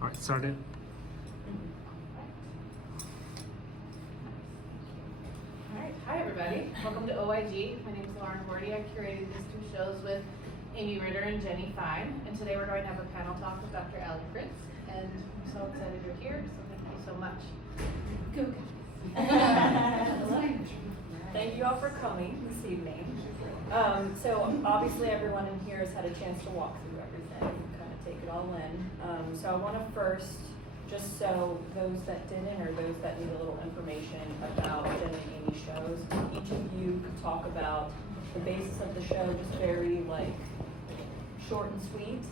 All right, started. All right, hi everybody. Welcome to OIG. My name is Lauren Whearty. I curated these two shows with Amy Ritter and Jenny Fine. And today we're going to have a panel talk with Dr. Printz. And I'm so excited you're here, so thank you so much. Go guys. Thank you all for coming this evening. So obviously everyone in here has had a chance to walk through everything, kind of take it all in. So I want to first, just so those that didn't or those that need a little information about Jen and Amy's shows, each of you could talk about the basis of the show, just very like short and sweet,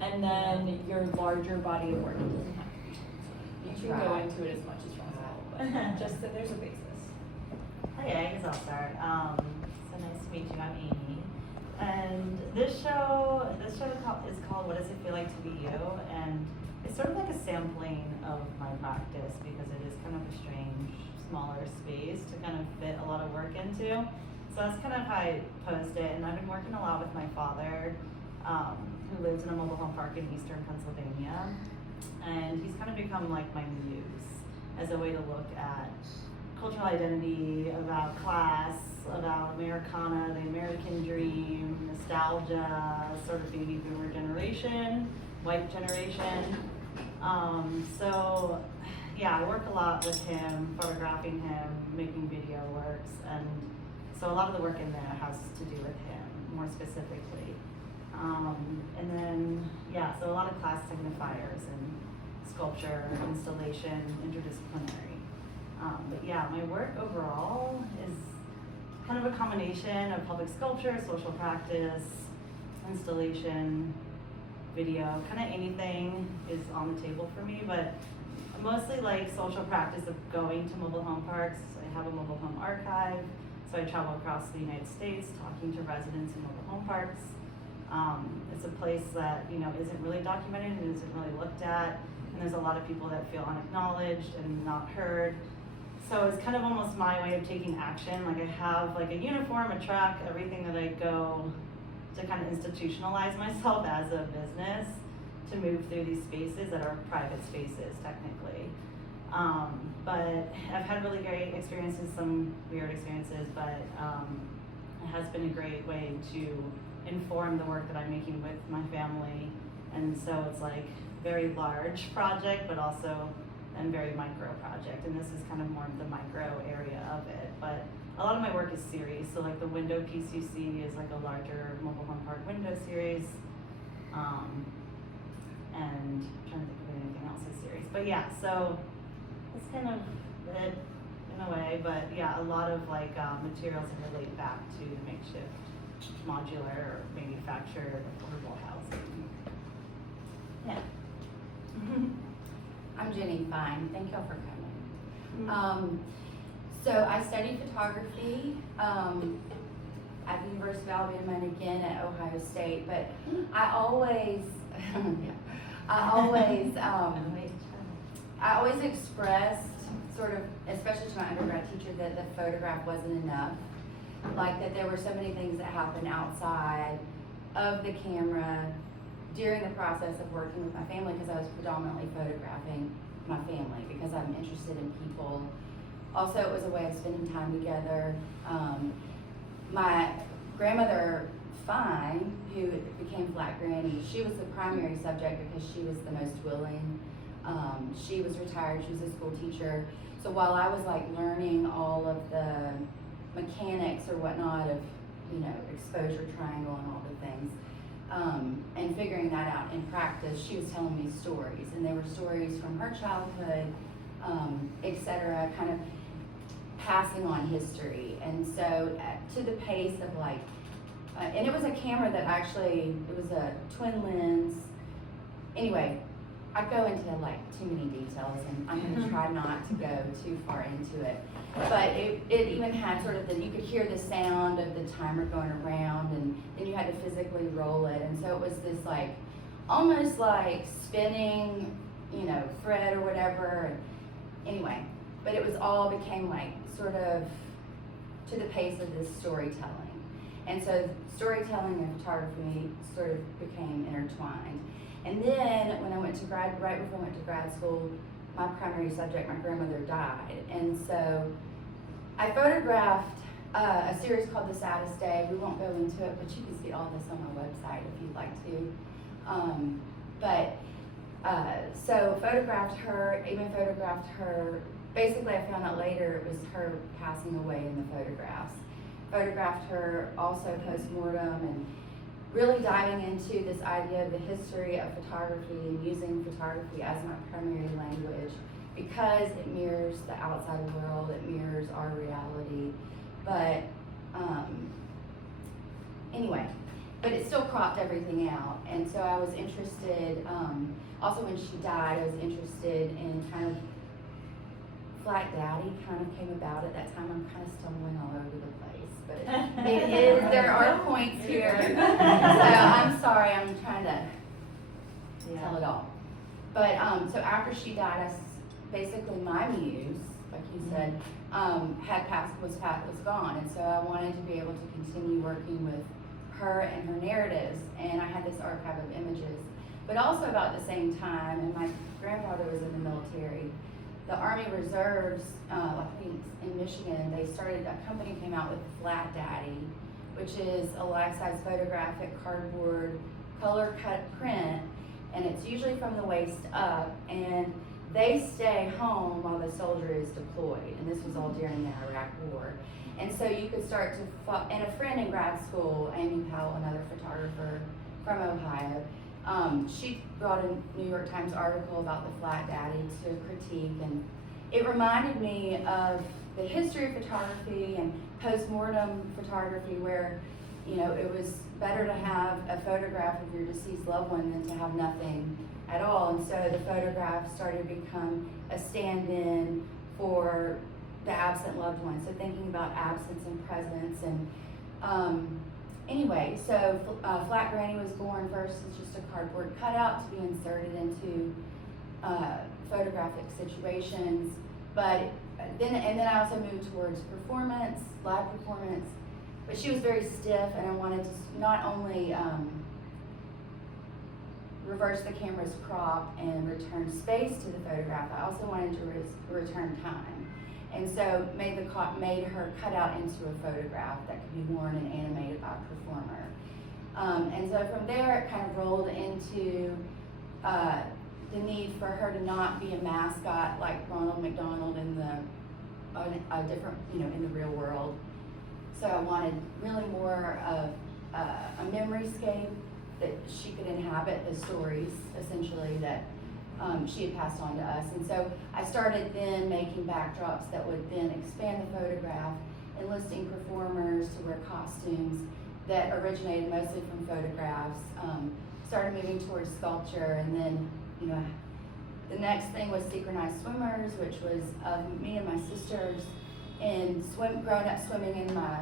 and then your larger body of work. It doesn't have to be short and sweet. You can go into it as much as possible, but just so there's a basis. Okay, I guess I'll start. So nice to meet you. I'm Amy, and this show is called "What Does It Feel Like to Be You?" and it's sort of like a sampling of my practice because it is kind of a strange, smaller space to kind of fit a lot of work into. So that's kind of how I posed it, and I've been working a lot with my father, who lives in a mobile home park in eastern Pennsylvania, and he's kind of become like my muse as a way to look at cultural identity, about class, about Americana, the American dream, nostalgia, sort of baby boomer generation, white generation. So yeah, I work a lot with him, photographing him, making video works, and so a lot of the work in there has to do with him, more specifically. And then, yeah, so a lot of class signifiers and sculpture, installation, interdisciplinary. But yeah, my work overall is kind of a combination of public sculpture, social practice, installation, video, kind of anything is on the table for me, but mostly like social practice of going to mobile home parks. I have a mobile home archive, so I travel across the United States talking to residents in mobile home parks. It's a place that, you know, isn't really documented and isn't really looked at, and there's a lot of people that feel unacknowledged and not heard. So it's kind of almost my way of taking action. Like I have like a uniform, a truck, everything that I go to kind of institutionalize myself as a business to move through these spaces that are private spaces technically. But I've had really great experiences, some weird experiences, but it has been a great way to inform the work that I'm making with my family. And so it's like very large project, but also and very micro project, and this is kind of more of the micro area of it. But a lot of my work is series, so like the window piece you see is like a larger mobile home park window series, and I'm trying to think of anything else as series. But yeah, so it's kind of it in a way, but yeah, a lot of like materials that relate back to makeshift, modular, or manufactured, affordable housing. Yeah. I'm Jenny Fine. Thank y'all for coming. So I studied photography at the University of Alabama and again at Ohio State, but I always expressed sort of, especially to my undergrad teacher, that the photograph wasn't enough. Like that there were so many things that happened outside of the camera during the process of working with my family, because I was predominantly photographing my family because I'm interested in people. Also, it was a way of spending time together. My grandmother, Fine, who became Flat Granny, she was the primary subject because she was the most willing. She was retired, she was a school teacher. So while I was like learning all of the mechanics or whatnot of, you know, exposure triangle and all the things, and figuring that out in practice, she was telling me stories, and they were stories from her childhood, etc., kind of passing on history. And so to the pace of like, and it was a camera that actually, it was a twin lens. Anyway, I go into like too many details, and I'm going to try not to go too far into it. But it even had sort of you could hear the sound of the timer going around, and then you had to physically roll it. And so it was this like, almost like spinning, you know, thread or whatever. Anyway, but it was all became like sort of to the pace of this storytelling. And so storytelling and photography sort of became intertwined. And then when I went to right before I went to grad school, my primary subject, my grandmother died. And so I photographed a series called The Saddest Day. We won't go into it, but you can see all this on my website if you'd like to. So photographed her, even photographed her. Basically, I found out later it was her passing away in the photographs. Photographed her also post-mortem, and really diving into this idea of the history of photography and using photography as my primary language because it mirrors the outside world, it mirrors our reality. But anyway, but it still cropped everything out. And so I was interested, also when she died, I was interested in kind of Flat Daddy kind of came about at that time. I'm kind of stumbling all over the place, but it is, there are points here. So I'm sorry, I'm trying to tell it all. But so after she died, basically my muse, like you said, had passed, was gone. And so I wanted to be able to continue working with her and her narratives. And I had this archive of images. But also about the same time, and my grandfather was in the military, the Army Reserves, I think in Michigan, a company came out with Flat Daddy, which is a life-size photographic cardboard color cut print, and it's usually from the waist up, and they stay home while the soldier is deployed, and this was all during the Iraq War. And so you could start to, and a friend in grad school, Amy Powell, another photographer from Ohio, she brought a New York Times article about the Flat Daddy to critique, and it reminded me of the history of photography and post-mortem photography where, you know, it was better to have a photograph of your deceased loved one than to have nothing at all. And so the photograph started to become a stand-in for the absent loved one. So thinking about absence and presence. And anyway, so Flat Granny was born first as just a cardboard cutout to be inserted into photographic situations. But then I also moved towards performance, live performance. But she was very stiff, and I wanted to not only reverse the camera's crop and return space to the photograph, I also wanted to return time. And so made her cut out into a photograph that could be worn and animated by a performer. And so from there, it kind of rolled into the need for her to not be a mascot like Ronald McDonald in a different, in the real world. So I wanted really more of a memoryscape that she could inhabit the stories, essentially, that she had passed on to us. And so I started then making backdrops that would then expand the photograph, enlisting performers to wear costumes that originated mostly from photographs. Started moving towards sculpture, and then, the next thing was synchronized swimmers, which was me and my sisters, and growing up swimming in my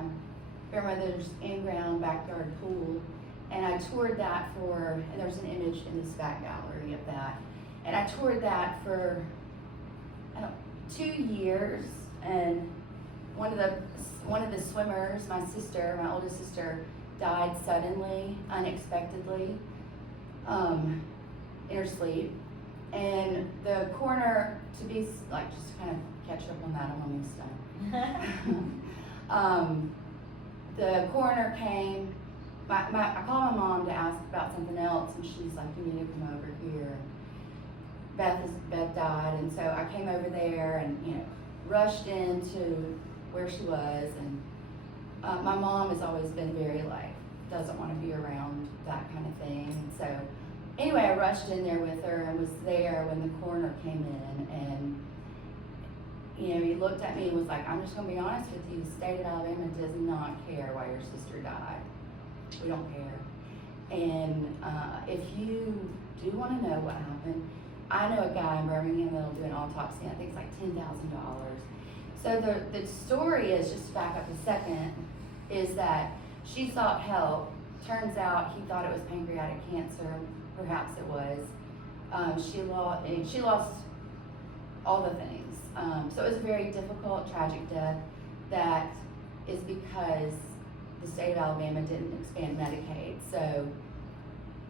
grandmother's in-ground backyard pool. And I toured that and there's an image in this back gallery of that. And I toured that for 2 years, and one of the swimmers, my oldest sister, died suddenly, unexpectedly, in her sleep. And the coroner, just to kind of catch up on that, I'm almost done. The coroner came. I called my mom to ask about something else, and she's like, "You need to come over here." Beth died, and so I came over there and rushed into where she was. And my mom has always been very doesn't want to be around that kind of thing. And so anyway, I rushed in there with her and was there when the coroner came in, and he looked at me and was like, "I'm just going to be honest with you. The state of Alabama does not care why your sister died. We don't care. And if you do want to know what happened, I know a guy in Birmingham that'll do an autopsy. I think it's like $10,000. So the story is, just to back up a second, is that she sought help. Turns out he thought it was pancreatic cancer. Perhaps it was. She lost all the things. So it was a very difficult, tragic death that is because the state of Alabama didn't expand Medicaid. So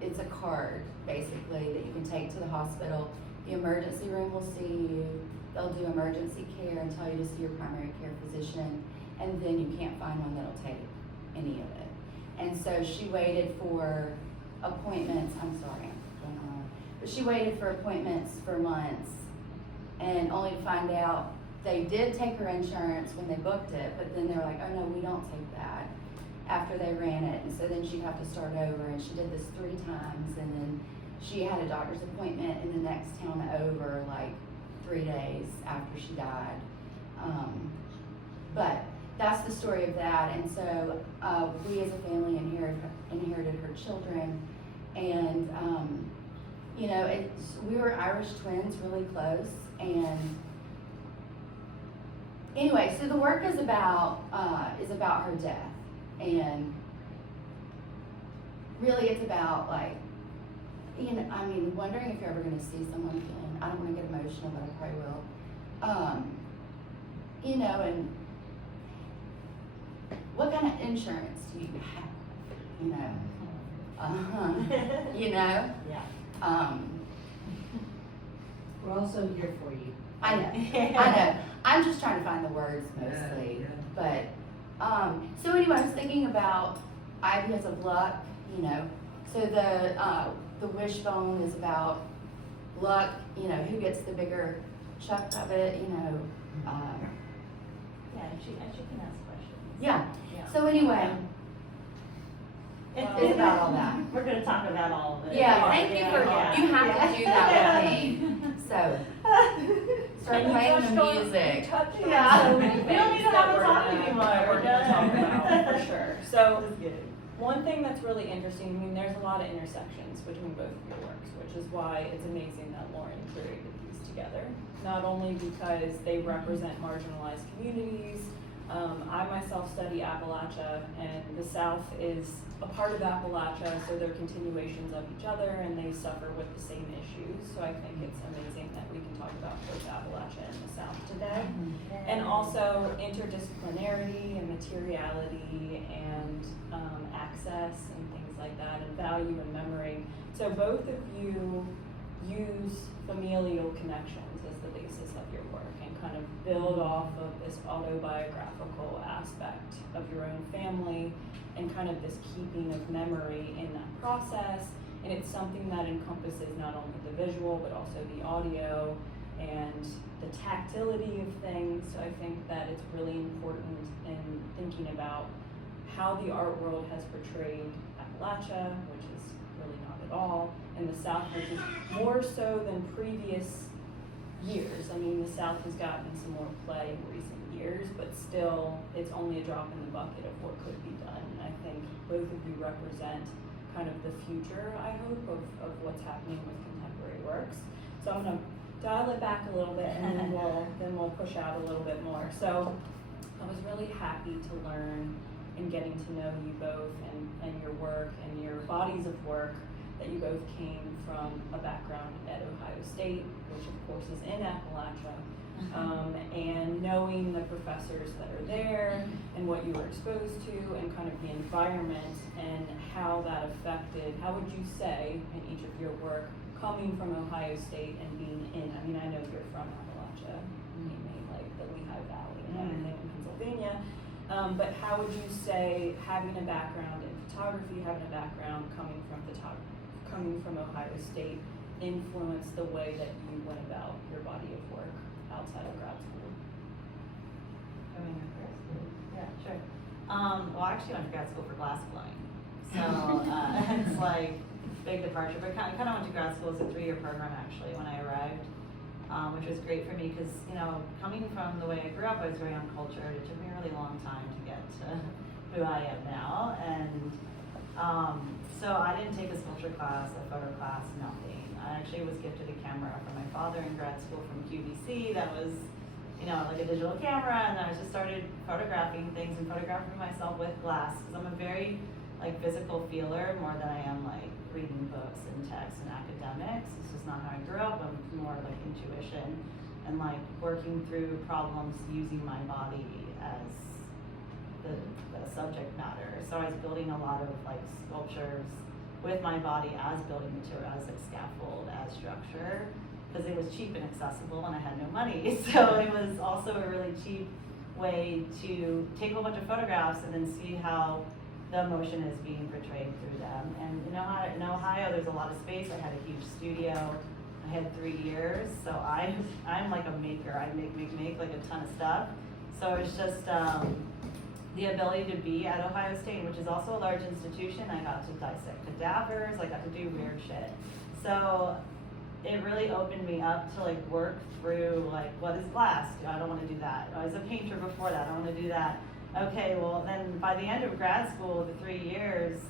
it's a card, basically, that you can take to the hospital. The emergency room will see you. They'll do emergency care and tell you to see your primary care physician, and then you can't find one that'll take any of it. And so she waited for appointments, I'm sorry, I'm going on, but she waited for appointments for months, and only to find out they did take her insurance when they booked it, but then they were like, oh no, we don't take that, after they ran it. And so then she'd have to start over, and she did this 3 times, and then she had a doctor's appointment in the next town over, like 3 days after she died. But that's the story of that. And so we as a family inherited her children, and you know, we were Irish twins, really close. And anyway, so the work is about her death, and really it's about, like, you know, I mean, wondering if you're ever going to see someone again. I don't want to get emotional, but I probably will. You know, and what kind of insurance do you have? You know, you know. Yeah. We're also here for you. I know. I know. I'm just trying to find the words mostly, but so anyway, I was thinking about ideas of luck. You know, so the wishbone is about luck. You know, who gets the bigger chunk of it? You know. Yeah, and she can ask questions. Yeah. Yeah. So anyway, it's about all that. We're gonna talk about all of it. Yeah. Thank you for. You have to do that with me. So start And you playing touched the on- music. You touched on Yeah. so many We don't need things to have that a we're talk gonna- anymore. that we're gonna talk about, for sure. So This is good. one thing that's really interesting, I mean, there's a lot of intersections between both of your works, which is why it's amazing that Lauren curated these together. Not only because they represent marginalized communities, I myself study Appalachia, and the South is a part of Appalachia, so they're continuations of each other, and they suffer with the same issues. So I think it's amazing that we can talk about both Appalachia and the South today. And also interdisciplinarity and materiality and access and things like that, and value and memory. So both of you use familial connections as the basis of your work and kind of build off of this autobiographical aspect of your own family and kind of this keeping of memory in that process. And it's something that encompasses not only the visual but also the audio and the tactility of things. So I think that it's really important in thinking about how the art world has portrayed Appalachia, which is really not at all, and the South, which is more so than previous years. I mean, the South has gotten some more play in recent years, but still, it's only a drop in the bucket of what could be done. And I think both of you represent kind of the future, I hope, of what's happening with contemporary works. So I'm gonna dial it back a little bit, and then we'll push out a little bit more. So I was really happy to learn in getting to know you both and your work and your bodies of work, that you both came from a background at Ohio State, which of course is in Appalachia, and knowing the professors that are there and what you were exposed to and kind of the environment and how that affected, how would you say in each of your work, coming from Ohio State and being in, I mean, I know you're from Appalachia, mainly like the Lehigh Valley and everything in Pennsylvania, but how would you say having a background in photography, having a background coming from Ohio State influenced the way that you went about your body of work outside of grad school? Coming to grad school? Yeah, sure. Well, I actually went to grad school for glass blowing. So it's like big departure, but I kind of went to grad school as a 3-year program actually when I arrived, which was great for me because, you know, coming from the way I grew up, I was very uncultured. It took me a really long time to get to who I am now. And so I didn't take a sculpture class, a photo class, nothing. I actually was gifted a camera from my father in grad school from QVC that was, you know, like a digital camera, and I just started photographing things and photographing myself with glass because I'm a very like physical feeler more than I am like reading books and texts and academics. It's just not how I grew up. I'm more like intuition and like working through problems using my body as the subject matter. So I was building a lot of like sculptures with my body as building material, as like scaffold, as structure, because it was cheap and accessible and I had no money. So it was also a really cheap way to take a whole bunch of photographs and then see how the emotion is being portrayed through them. And in Ohio, there's a lot of space. I had a huge studio. I had 3 years, so I'm like a maker. I make like a ton of stuff. So it's just the ability to be at Ohio State, which is also a large institution. I got to dissect cadavers. I got to do weird shit. So it really opened me up to like work through like, what is glass? I don't want to do that. I was a painter before that. I don't want to do that. Okay, well then by the end of grad school, the 3 years,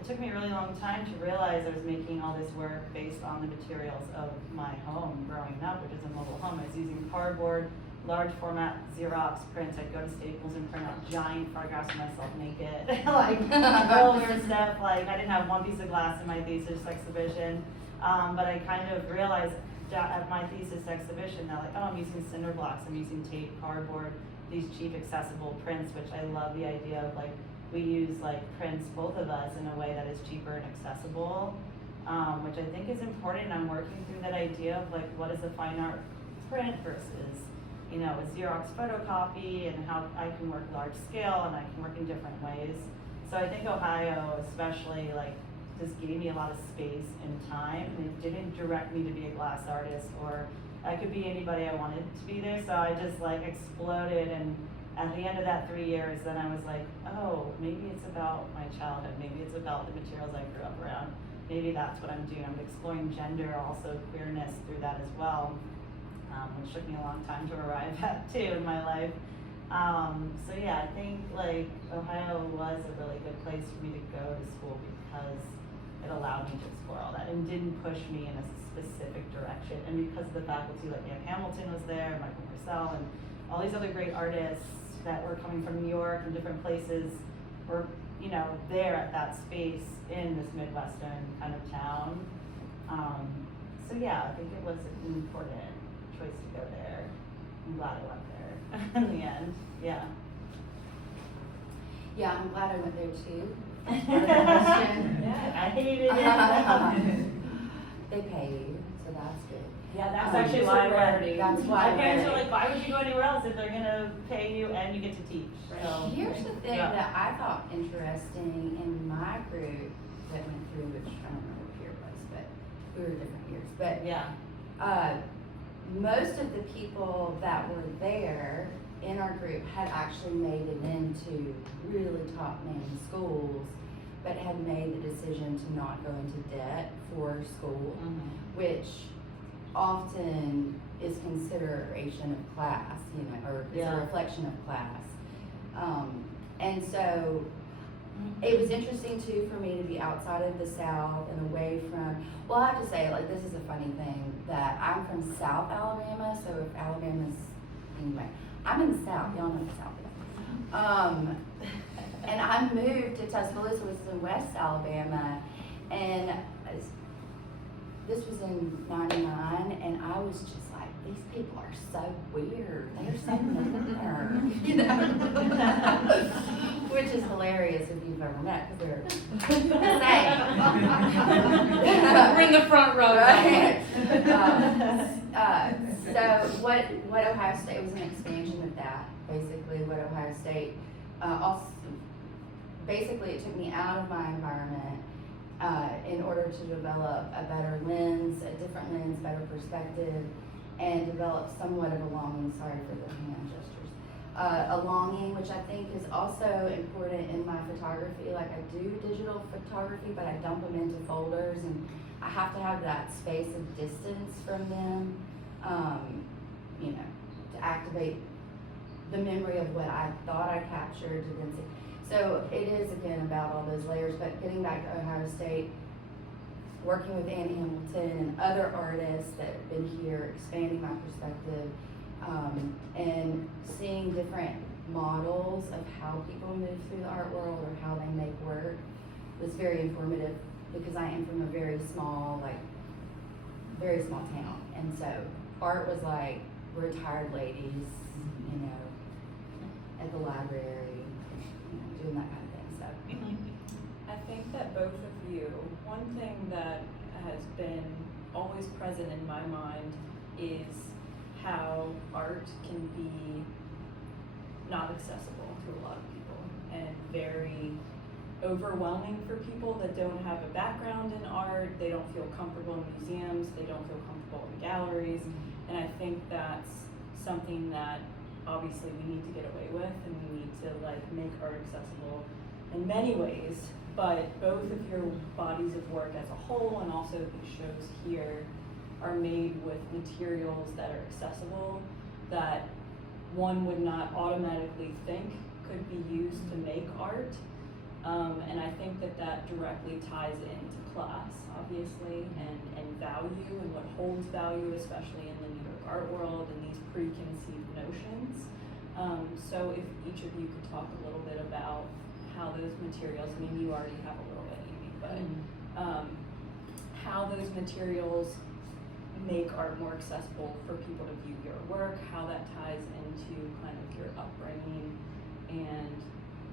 it took me a really long time to realize I was making all this work based on the materials of my home growing up, which is a mobile home. I was using cardboard, large format Xerox prints. I'd go to Staples and print out giant photographs of myself naked, like real weird stuff. Like I didn't have one piece of glass in my thesis exhibition, but I kind of realized at my thesis exhibition that like, oh, I'm using cinder blocks, I'm using tape, cardboard, these cheap accessible prints, which I love the idea of like, we use like prints, both of us, in a way that is cheaper and accessible, which I think is important. I'm working through that idea of like, what is a fine art print versus, you know, a Xerox photocopy, and how I can work large scale and I can work in different ways. So I think Ohio especially like just gave me a lot of space and time, and it didn't direct me to be a glass artist, or I could be anybody I wanted to be there. So I just like exploded, and at the end of that 3 years, then I was like, oh, maybe it's about my childhood. Maybe it's about the materials I grew up around. Maybe that's what I'm doing. I'm exploring gender, also queerness through that as well, which took me a long time to arrive at too in my life. So yeah, I think like Ohio was a really good place for me to go to school because it allowed me to explore all that and didn't push me in a specific direction. And because of the faculty, like Ann Hamilton was there, Michael Purcell, and all these other great artists that were coming from New York and different places were, you know, there at that space in this Midwestern kind of town. So yeah, I think it was an important choice to go there. I'm glad I went there in the end. Yeah. Yeah, I'm glad I went there too. That's part of the question. Yeah, I hated it. They pay you, so that's good. Yeah, that's Um, actually why I went. That's why My parents were I like, why would you go anywhere else if they're gonna pay you and you get to teach? So, Here's the thing yeah. that I thought interesting in my group that went through, which I don't know what year it was, but we were different years. But Yeah. most of the people that were there in our group had actually made it into really top name schools, but had made the decision to not go into debt for school, which often is consideration of class, you know, or is Yeah. a reflection of class. And so it was interesting too for me to be outside of the South and away from, well, I have to say, like, this is a funny thing, that I'm from South Alabama, so if Alabama's, anyway, I'm in the South, y'all know the South. And I moved to Tuscaloosa, which is in West Alabama, and this was in '99, and I was just like, these people are so weird. They're so modern, you know? Which is hilarious if you've ever met, because they're the same. We're in the front row. Right. So what Ohio State was an expansion of that, basically what Ohio State, also, basically it took me out of my environment in order to develop a better lens, a different lens, better perspective, and develop somewhat of a longing, sorry for the hand gestures, a longing, which I think is also important in my photography. Like, I do digital photography, but I dump them into folders, and I have to have that space of distance from them, you know, to activate the memory of what I thought I captured to then see. So it is, again, about all those layers. But getting back to Ohio State, working with Ann Hamilton and other artists that have been here, expanding my perspective, and seeing different models of how people move through the art world or how they make work was very informative, because I am from a very small town. And so art was like retired ladies, you know, at the library, you know, doing that kind of thing. So I think that both of you, one thing that has been always present in my mind is how art can be not accessible to a lot of people and very overwhelming for people that don't have a background in art. They don't feel comfortable in museums, they don't feel comfortable in galleries, and I think that's something that obviously we need to get away with, and we need to like make art accessible in many ways. But both of your bodies of work as a whole and also these shows here are made with materials that are accessible, that one would not automatically think could be used to make art. And I think that that directly ties into class, obviously, and value, and what holds value, especially in the New York art world, and these preconceived notions. So if each of you could talk a little bit about how those materials, I mean, you already have a little bit, Amy, but how those materials make art more accessible for people to view your work, how that ties into kind of your upbringing, and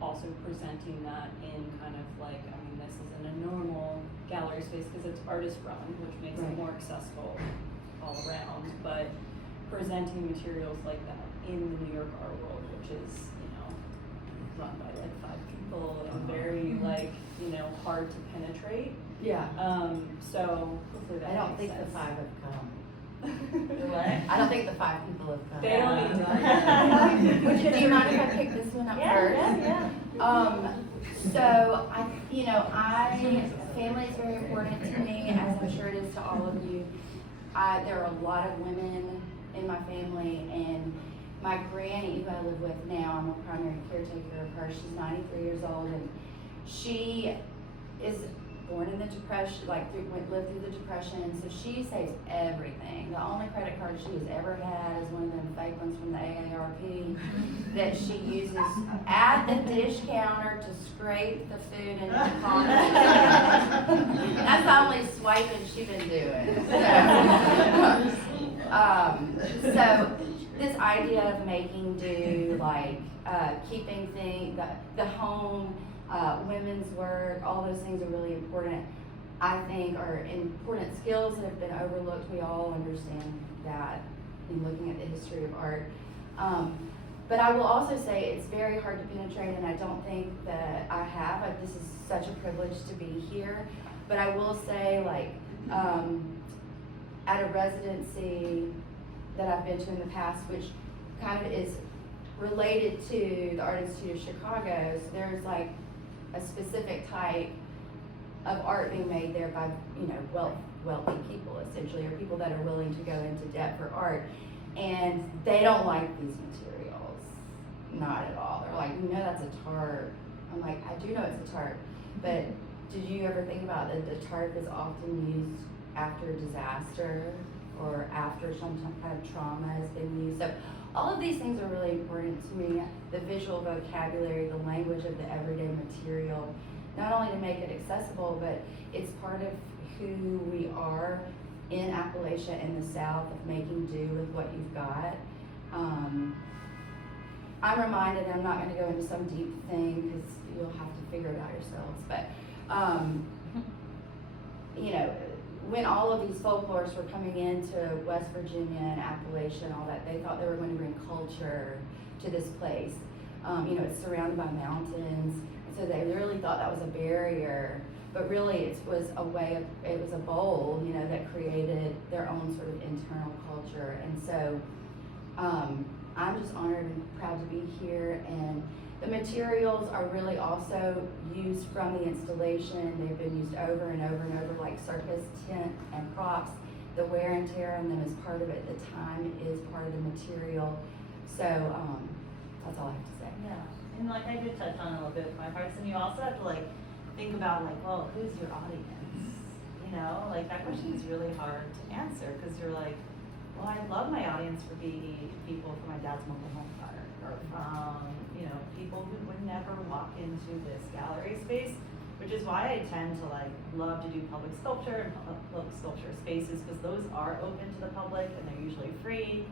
also presenting that in kind of like, I mean, this isn't a normal gallery space because it's artist run, which makes it more accessible all around, but presenting materials like that in the New York art world, which is, you know, run by like 5 people and very like, you know, hard to penetrate. Yeah. So hopefully that I don't makes think sense. the 5 have come. What? I don't think the 5 people have come. They don't need to. Do you mind if I pick this one up first? Yeah. So family is very important to me, as I'm sure it is to all of you. There are a lot of women in my family, and my granny, who I live with now, I'm a primary caretaker of her. She's 93 years old, and she is born in the Depression, lived through the Depression, so she saves everything. The only credit card she has ever had is one of them fake ones from the AARP that she uses at the dish counter to scrape the food into the coffee. That's the only swiping she's been doing. So this idea of making do, like keeping things, the home, women's work, all those things are really important. I think are important skills that have been overlooked. We all understand that in looking at the history of art. But I will also say it's very hard to penetrate, and I don't think that I have. This is such a privilege to be here. But I will say, like, at a residency that I've been to in the past, which kind of is related to the Art Institute of Chicago, so there's like a specific type of art being made there by, you know, wealthy people, essentially, or people that are willing to go into debt for art, and they don't like these materials, not at all. They're like, you know, that's a tarp. I'm like, I do know it's a tarp, but did you ever think about that the tarp is often used after disaster or after some kind of trauma has been used? So all of these things are really important to me. The visual vocabulary, the language of the everyday material, not only to make it accessible, but it's part of who we are in Appalachia in the South, of making do with what you've got. I'm reminded, I'm not going to go into some deep thing because you'll have to figure it out yourselves, but you know, when all of these folklorists were coming into West Virginia and Appalachia and all that, they thought they were going to bring culture to this place. You know, it's surrounded by mountains, and so they really thought that was a barrier, but really it was a way of, it was a bowl, you know, that created their own sort of internal culture. And so I'm just honored and proud to be here, and the materials are really also used from the installation. They've been used over and over and over, like circus, tent, and props. The wear and tear on them is part of it. The time is part of the material. So that's all I have to say. Yeah, and like I did touch on it a little bit with my parts, and you also have to like think about like, well, who's your audience? You know, like that question is really hard to answer because you're like, well, I'd love my audience to be people from my dad's mobile home park, or you know, people who would never walk into this gallery space, which is why I tend to like love to do public sculpture and public sculpture spaces, because those are open to the public and they're usually free.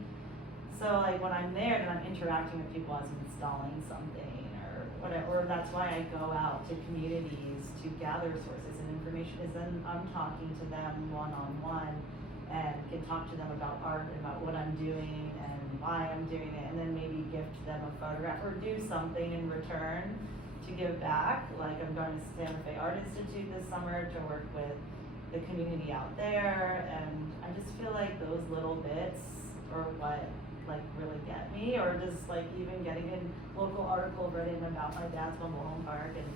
So like when I'm there, then I'm interacting with people as I'm installing something whatever, or that's why I go out to communities to gather sources and information, is then I'm talking to them one-on-one and can talk to them about art, about what I'm doing and why I'm doing it, and then maybe gift them a photograph or do something in return to give back. Like I'm going to Santa Fe Art Institute this summer to work with the community out there, and I just feel like those little bits are what like really get me, or just like even getting a local article written about my dad's mobile home park and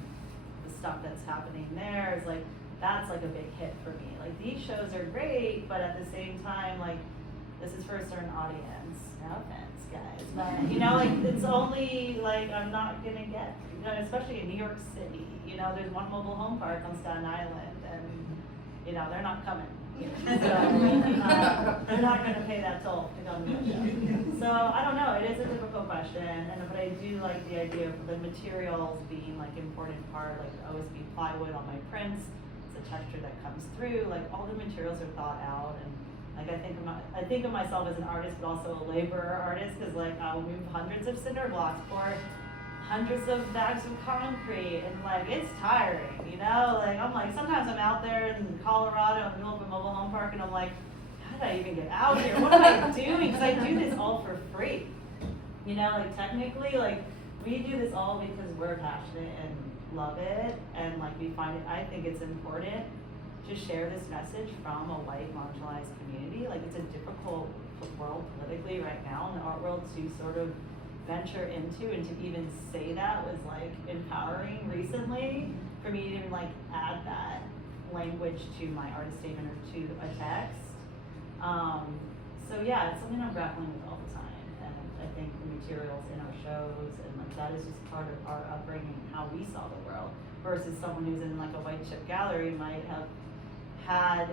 the stuff that's happening there is like, that's like a big hit for me. Like these shows are great, but at the same time, like this is for a certain audience. No offense, guys, but you know, like it's only like I'm not gonna get, you know, especially in New York City, you know, there's one mobile home park on Staten Island, and you know they're not coming. So, they're not going to pay that toll to come to the show. So I don't know. It is a difficult question, but I do like the idea of the materials being like important part. Like OSB plywood on my prints, it's a texture that comes through. Like all the materials are thought out, and like I think of myself as an artist, but also a laborer artist, because like I'll move hundreds of cinder blocks for hundreds of bags of concrete, and like it's tiring, you know. Like I'm like sometimes I'm out there in Colorado in the middle of a mobile home park, and I'm like, how did I even get out here? What am I doing? Because I do this all for free, you know. Like technically, like we do this all because we're passionate and love it, and like we find it. I think it's important to share this message from a white marginalized community. Like it's a difficult world politically right now in the art world to sort of venture into, and to even say that was like empowering recently for me to even like add that language to my artist statement or to a text. So yeah, it's something I'm grappling with all the time, and I think the materials in our shows and like that is just part of our upbringing, how we saw the world, versus someone who's in like a white chip gallery might have had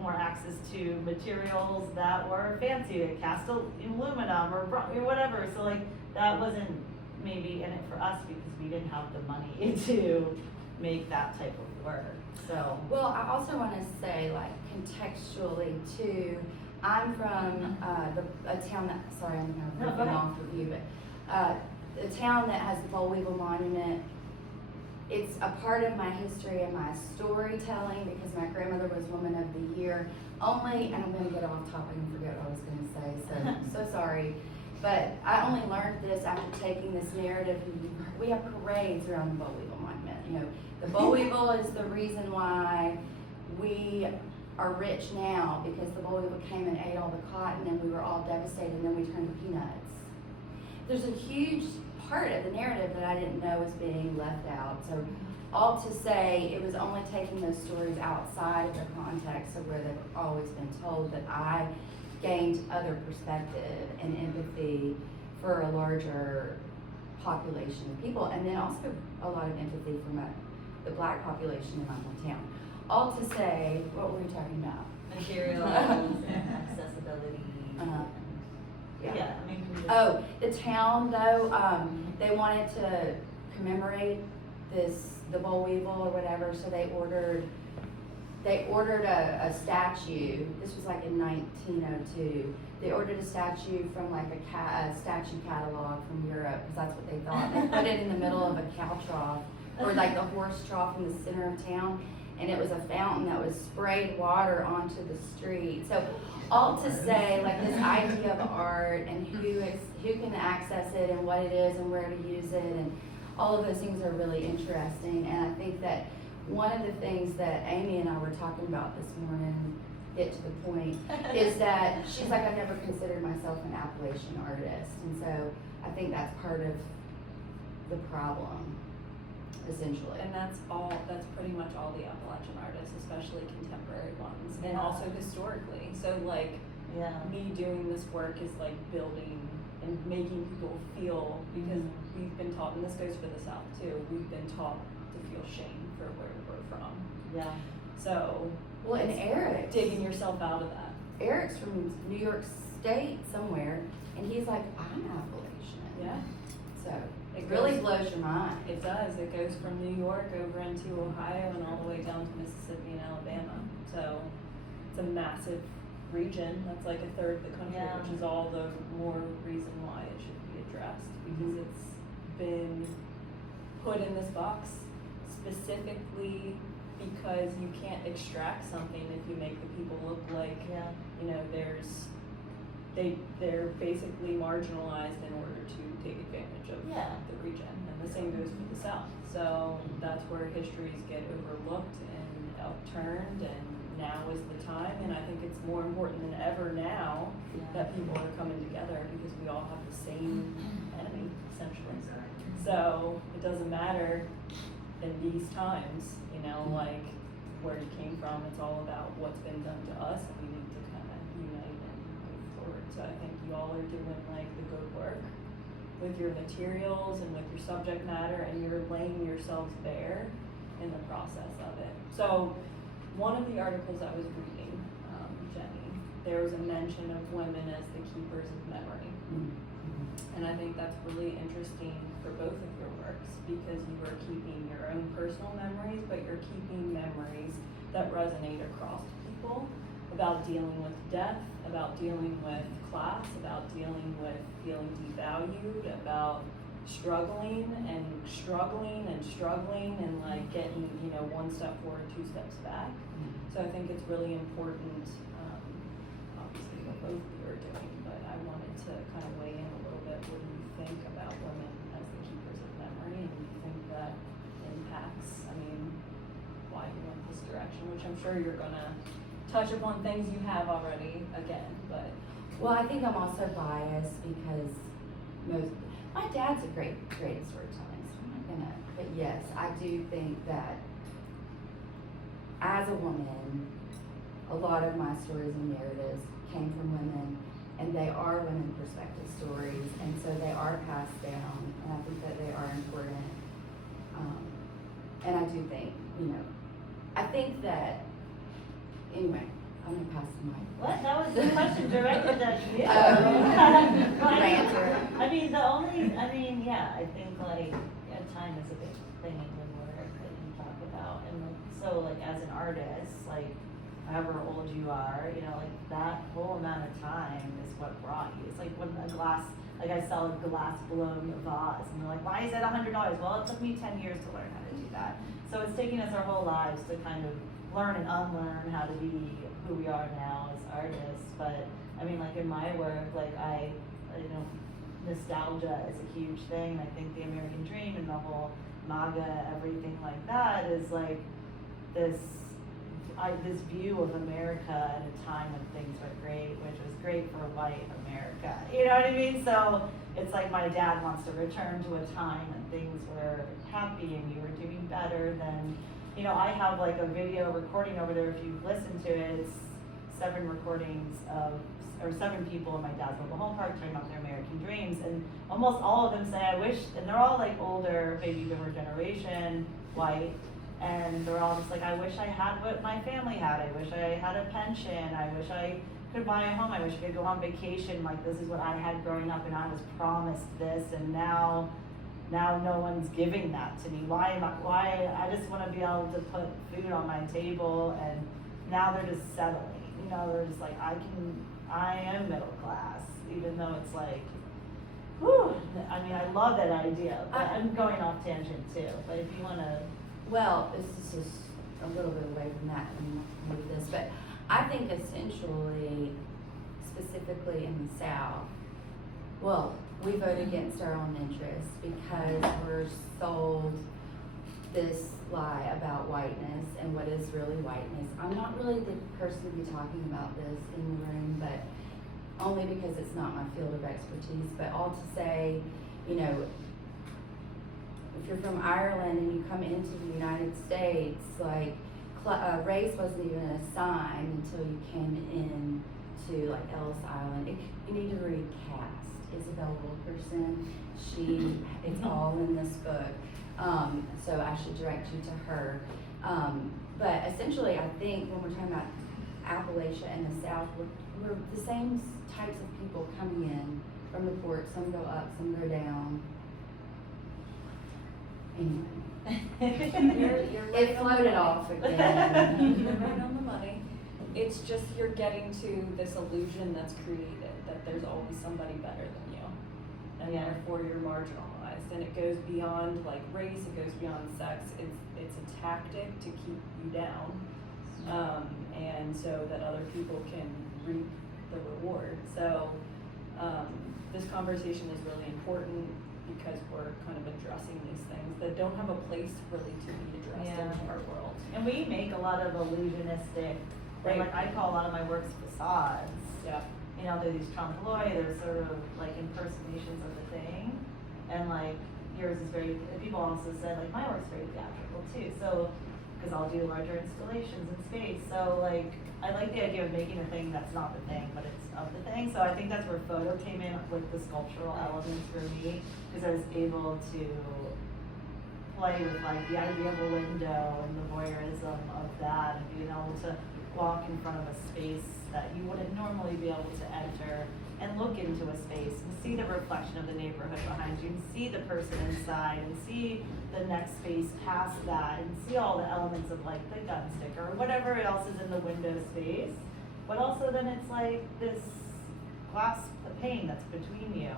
more access to materials that were fancy, that cast aluminum or whatever. So like that wasn't maybe in it for us because we didn't have the money to make that type of work. So well, I also want to say, like contextually too, I'm from a town that, sorry, I'm going to off with you, but a town that has the Boll Weevil Monument. It's a part of my history and my storytelling because my grandmother was Woman of the Year. Only, and I'm going to get off topic and forget what I was going to say, so sorry. But I only learned this after taking this narrative. We have parades around the Boll Weevil Monument. You know, the Boll Weevil is the reason why we are rich now, because the Boll Weevil came and ate all the cotton and we were all devastated, and then we turned to peanuts. There's a huge part of the narrative that I didn't know was being left out. So all to say, it was only taking those stories outside of their context of where they've always been told that I gained other perspective and empathy for a larger population of people, and then also a lot of empathy for the Black population in my hometown. All to say, what were we talking about? materials and accessibility. Yeah, I mean. Oh, the town though, they wanted to commemorate the Boll Weevil or whatever, so they ordered a statue. This was like in 1902. They ordered a statue from like a statue catalog from Europe, because that's what they thought. They put it in the middle of a cow trough, or like the horse trough in the center of town, and it was a fountain that was sprayed water onto the street. So all to say, like this idea of art and who can access it and what it is and where to use it, and all of those things are really interesting. And I think that one of the things that Amy and I were talking about this morning, get to the point, is that she's like, I've never considered myself an Appalachian artist. And so I think that's part of the problem, essentially. And that's pretty much all the Appalachian artists, especially contemporary ones, and Yeah. also historically. So like, Yeah. me doing this work is like building and making people feel, because we've been taught, and this goes for the South too, we've been taught to feel shame for where we're from. Yeah. So, Well, and Eric, digging yourself out of that. Eric's from New York State somewhere, and he's like, I'm Appalachian. Yeah. So it It really goes- blows your mind. It does. It goes from New York over into Ohio and all the way down to Mississippi and Alabama. So it's a massive region. That's like a third of the country, Yeah. which is all the more reason why it should be addressed, because it's been put in this box specifically because you can't extract something if you make the people look like, Yeah. you know, they're basically marginalized in order to take advantage of Yeah. the region, and the same goes for the South. So that's where histories get overlooked and upturned, and now is the time, and I think it's more important than ever now that people are coming together because we all have the same enemy, essentially. So it doesn't matter in these times, you know, like where you came from, it's all about what's been done to us, and we need to kind of unite and move forward. So I think you all are doing like the good work with your materials and with your subject matter, and you're laying yourselves bare in the process of it. So one of the articles I was reading, Jenny, there was a mention of women as the keepers of memory. And I think that's really interesting for both of your works because you are keeping your own personal memories, but you're keeping memories that resonate across people about dealing with death, about dealing with class, about dealing with feeling devalued, about struggling and like getting, you know, one step forward, two steps back. So I think it's really important, obviously what both of you are doing, but I wanted to kind of weigh in a little bit. What do you think about women as the keepers of memory, and do you think that impacts, I mean, why you went this direction, which I'm sure you're gonna touch upon things you have already again, but. Well, I think I'm also biased because my dad's a great storyteller, so I'm not gonna, but yes, I do think that as a woman, a lot of my stories and narratives came from women, and they are women perspective stories, and so they are passed down, and I think that they are important. And I do think, you know, I think that, anyway, I'm gonna pass the mic. What? That was the question directed at you. Answer. I mean, yeah, I think like, yeah, time is a big thing in the work that you talk about. And like, so like as an artist, like however old you are, you know, like that whole amount of time is what brought you. It's like when like I sell a glass blown vase and they're like, why is it $100? Well, it took me 10 years to learn how to do that. So it's taking us our whole lives to kind of learn and unlearn how to be who we are now as artists. But I mean, like in my work, like you know, nostalgia is a huge thing. I think the American dream and the whole MAGA, everything like that is like this view of America at a time when things were great, which was great for white America. You know what I mean? So it's like my dad wants to return to a time when things were happy and you were doing better than, you know, I have like a video recording over there. If you've listened to it, it's 7 recordings or 7 people in my dad's mobile home park talking about their American dreams, and almost all of them say, I wish, and they're all like older, baby boomer generation, white, and they're all just like, I wish I had what my family had. I wish I had a pension. I wish I could buy a home. I wish I could go on vacation. Like, this is what I had growing up, and I was promised this, and now no one's giving that to me. Why I just want to be able to put food on my table, and now they're just settling. You know, they're just like, I am middle class, even though it's like, whew. I mean, I love that idea, but I'm going off tangent too. But if you want to. Well, this is just a little bit away from that and with this, but I think essentially, specifically in the South, well, we vote against our own interests because we're sold this lie about whiteness and what is really whiteness. I'm not really the person to be talking about this in the room, but only because it's not my field of expertise, but all to say, you know, if you're from Ireland and you come into the United States, like race wasn't even assigned until you came in to like Ellis Island. You need to read Cast, Isabel Wilkerson. It's all in this book. So I should direct you to her. But essentially, I think when we're talking about Appalachia and the South, we're the same types of people coming in from the port. Some go up, some go down. Anyway, it floated off again. You're right on the money. It's just you're getting to this illusion that's created that there's always somebody better than you. and Yeah. therefore you're marginalized. And it goes beyond like race, it goes beyond sex. It's a tactic to keep you down, and so that other people can reap the reward. So this conversation is really important because we're kind of addressing these things that don't have a place really to be addressed in our world. And we make a lot of illusionistic, Right. like I call a lot of my works facades. Yeah. You know, they're these trompe l'oeil, they're sort of like impersonations of the thing. And like yours is very, people also said like my work's very theatrical too. So, because I'll do larger installations in space. So like, I like the idea of making a thing that's not the thing, but it's of the thing. So I think that's where photo came in with the sculptural elements for me, because I was able to play with like the idea of a window and the voyeurism of that, and being able to walk in front of a space that you wouldn't normally be able to enter, and look into a space and see the reflection of the neighborhood behind you, and see the person inside, and see the next space past that, and see all the elements of like the gun sticker or whatever else is in the window space. But also then it's like this glass pane that's between you,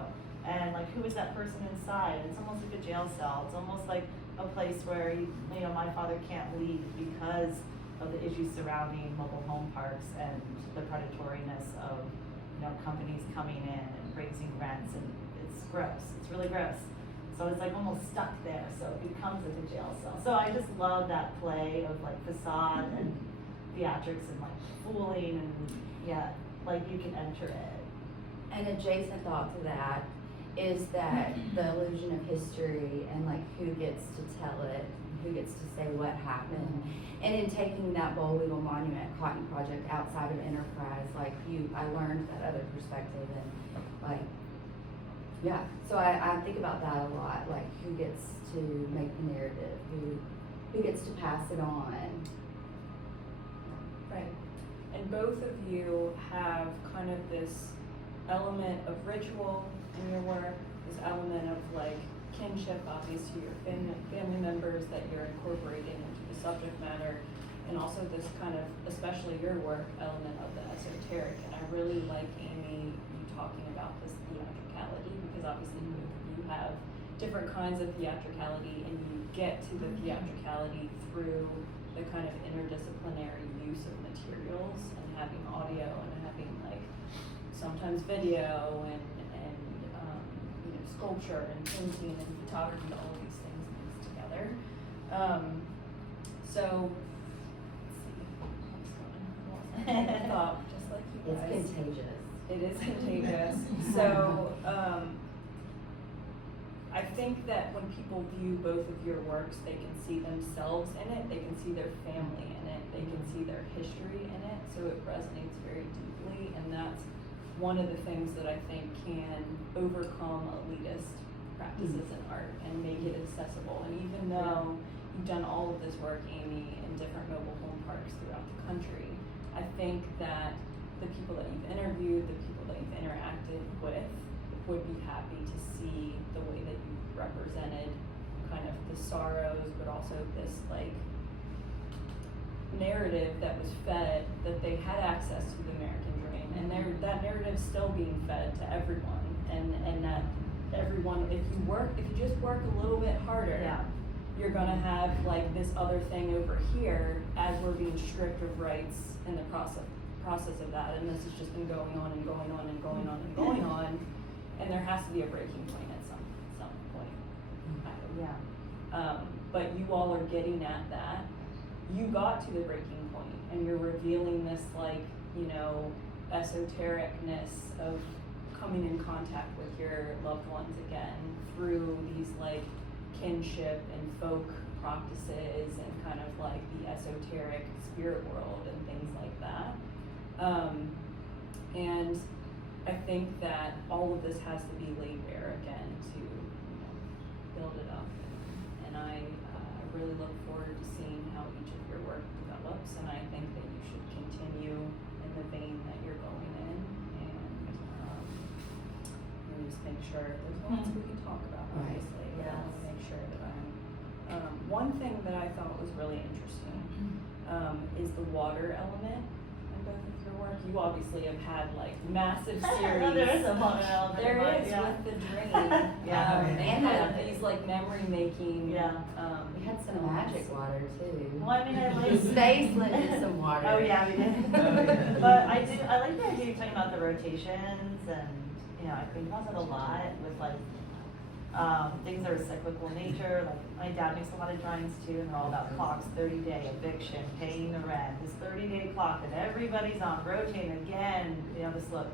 and like who is that person inside? It's almost like a jail cell. It's almost like a place where you know, my father can't leave because of the issues surrounding mobile home parks and the predatoriness of, you know, companies coming in and raising rents, and it's gross. It's really gross. So it's like almost stuck there, so it becomes like a jail cell. So I just love that play of like facade and theatrics and like fooling, and yeah, like you can enter it. An adjacent thought to that is that the illusion of history and like who gets to tell it, who gets to say what happened. And in taking that Bold Legal Monument Cotton Project outside of Enterprise, like I learned that other perspective, and like, yeah. So I think about that a lot, like who gets to make the narrative, who gets to pass it on. Right. And both of you have kind of this element of ritual in your work, this element of like kinship, obviously your family members that you're incorporating into the subject matter, and also this kind of, especially your work, element of the esoteric. And I really like, Amy, you talking about this theatricality, because obviously you have different kinds of theatricality, and you get to the theatricality through the kind of interdisciplinary use of materials, and having audio, and having like sometimes video, and you know, sculpture and painting and photography, all of these things mixed together. So let's see, I thought, just like you It's guys. contagious. It is contagious. So I think that when people view both of your works, they can see themselves in it, they can see their family in it, they can see their history in it, so it resonates very deeply, and that's one of the things that I think can overcome elitist practices in art and make it accessible. And even though you've done all of this work, Amy, in different mobile home parks throughout the country, I think that the people that you've interviewed, the people that you've interacted with, would be happy to see the way that you represented kind of the sorrows, but also this like narrative that was fed, that they had access to the American dream, and that narrative's still being fed to everyone, and that everyone, if you just work a little bit harder, you're gonna have like this other thing over here, as we're being stripped of rights in the process of that, and this has just been going on and going on and going on and going on, and there has to be a breaking point at some point. But you all are getting at that. You got to the breaking point, and you're revealing this like, you know, esotericness of coming in contact with your loved ones again through these like kinship and folk practices, and kind of like the esoteric spirit world and things like that. And I think that all of this has to be laid bare again to, you know, build it up. And I really look forward to seeing how each of your work develops, and I think that you should continue in the vein that you're going in, and just make sure there's lots we can talk about, obviously. Yes. I want to make sure that one thing that I thought was really interesting is the water element in both of your work? You obviously have had like massive series. There's a lot of elements. There is yeah. with the dream. Yeah. And these like memory making. Yeah. We had some magic water too. Well, I mean, I like Space lended some water. Oh yeah, we did. But I like the idea of talking about the rotations, and I think about that a lot with like things that are cyclical in nature. Like my dad makes a lot of drawings too, and they're all about clocks, 30-day eviction, paying the rent, this 30-day clock that everybody's on, rotating again. This look,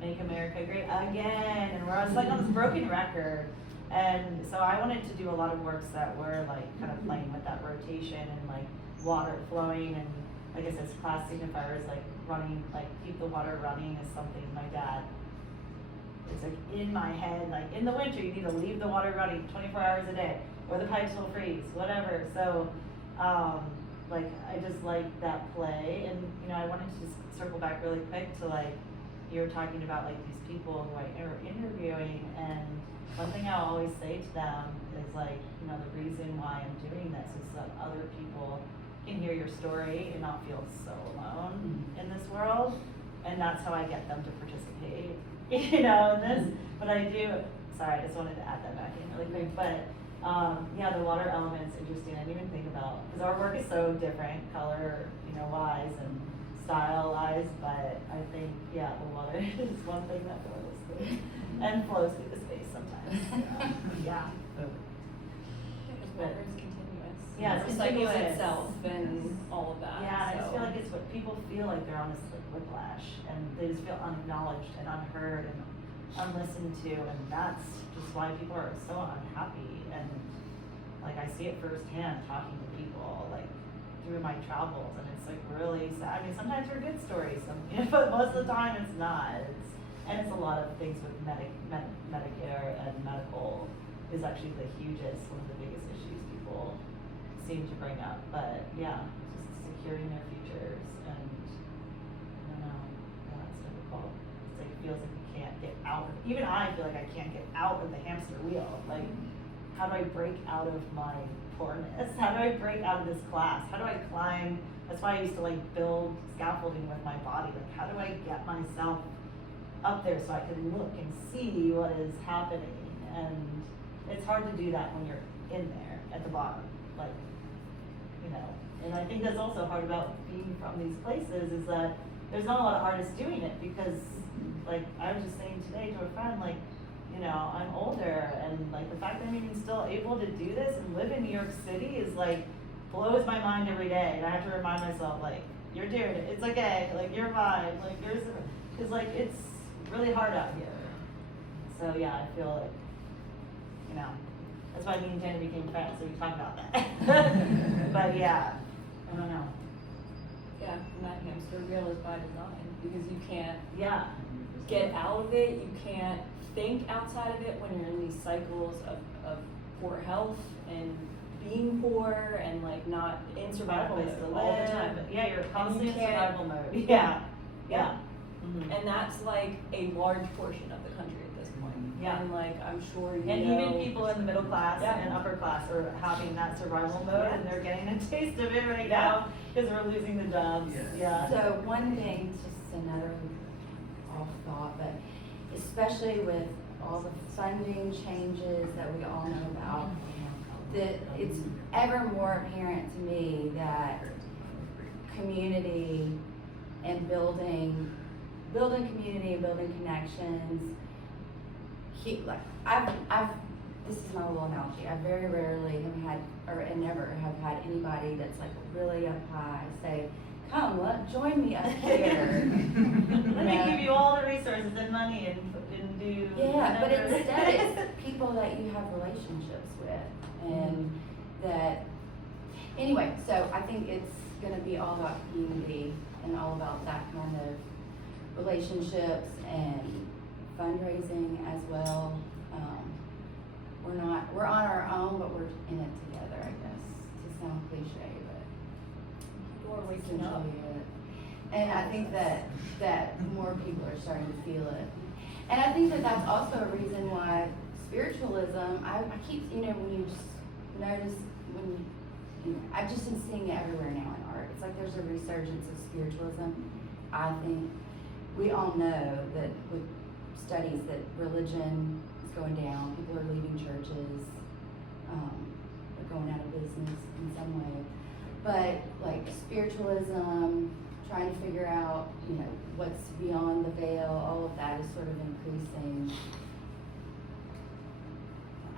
make America great again, and we're like on this broken record. And so I wanted to do a lot of works that were like kind of playing with that rotation and like water flowing, and I guess as class signifiers, like running, like keep the water running is something my dad, it's like in my head, like in the winter you need to leave the water running 24 hours a day or the pipes will freeze, whatever. So like I just like that play, and I wanted to just circle back really quick to like you were talking about like these people who I are interviewing, and one thing I always say to them is like, the reason why I'm doing this is that other people can hear your story and not feel so alone in this world, and that's how I get them to participate, in this. But I do, sorry, I just wanted to add that back in really quick, but yeah, the water element's interesting. I didn't even think about, because our work is so different, color, wise and stylized, but I think, yeah, the water is one thing that flows through, and flows through the space sometimes. Yeah. Water is continuous. Yeah, it's It recycles continuous. itself and all of that. Yeah, I just so. feel like it's what people feel like they're on this like whiplash, and they just feel unacknowledged and unheard and unlistened to, and that's just why people are so unhappy. And like I see it firsthand talking to people like through my travels, and it's like really sad. I mean, sometimes they're good stories, but most of the time it's not. And it's a lot of things with Medicare and medical is actually the hugest, one of the biggest issues people seem to bring up. But yeah, just securing their futures, and I don't know, yeah, it's difficult. It's like, it feels like you can't get out of, even I feel like I can't get out of the hamster wheel. Like, how do I break out of my poorness? How do I break out of this class? How do I climb? That's why I used to like build scaffolding with my body. Like, how do I get myself up there so I can look and see what is happening? And it's hard to do that when you're in there at the bottom, like, and I think that's also hard about being from these places, is that there's not a lot of artists doing it, because like I was just saying today to a friend, like, I'm older, and like the fact that I'm even still able to do this and live in New York City is like blows my mind every day, and I have to remind myself, like, you're doing it, it's okay, like you're fine, like yours, because like it's really hard out here. So yeah, I feel like, that's why me and Jenna became friends, so we talk about that. But yeah, I don't know. Yeah, and that hamster wheel is by design, because you can't Yeah. get out of it, you can't think outside of it when you're in these cycles of poor health and being poor and like not in survival Place to mode all the live. time. Yeah, you're constantly in can't- survival mode. Yeah. Yeah. Mhm. And that's like a large portion of the country at this point. Yeah. And like I'm sure you And know. even people in the middle class Yeah. and upper class are having that survival mode, Yeah. and they're getting a taste of it right Yeah. now because we're losing the jobs. Yeah. So one thing, just another off thought, but especially with all the funding changes that we all know about, that it's ever more apparent to me that community and building community and building connections, this is my little analogy, I very rarely have had, and never have had anybody that's like really up high say, come, join me up here. Let me give you all the resources and money and do. Yeah, but whatever. instead it's people that you have relationships with, and that, anyway, so I think it's gonna be all about community and all about that kind of relationships and fundraising as well. We're on our own, but we're in it together, I guess, to sound cliche, but. Or waking up. essentially it. And I think that more people are starting to feel it. And I think that that's also a reason why spiritualism, I keep, when you just notice, I've just been seeing it everywhere now in art. It's like there's a resurgence of spiritualism. I think we all know that with studies that religion is going down, people are leaving churches, they're going out of business in some way. But like spiritualism, trying to figure out, what's beyond the veil, all of that is sort of increasing.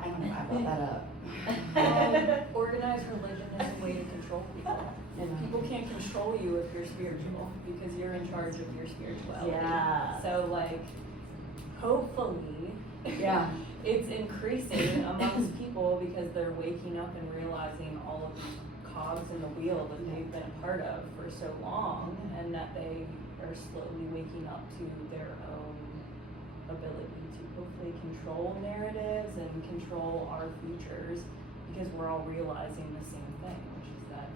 I don't know, I brought that up. Organized religion is a way to control people. And people can't control you if you're spiritual, because you're in charge of your spirituality. Yeah. So hopefully, Yeah. it's increasing amongst people because they're waking up and realizing all of these cogs in the wheel that they've been a part of for so long, and that they are slowly waking up to their own ability to hopefully control narratives and control our futures, because we're all realizing the same thing, which is that,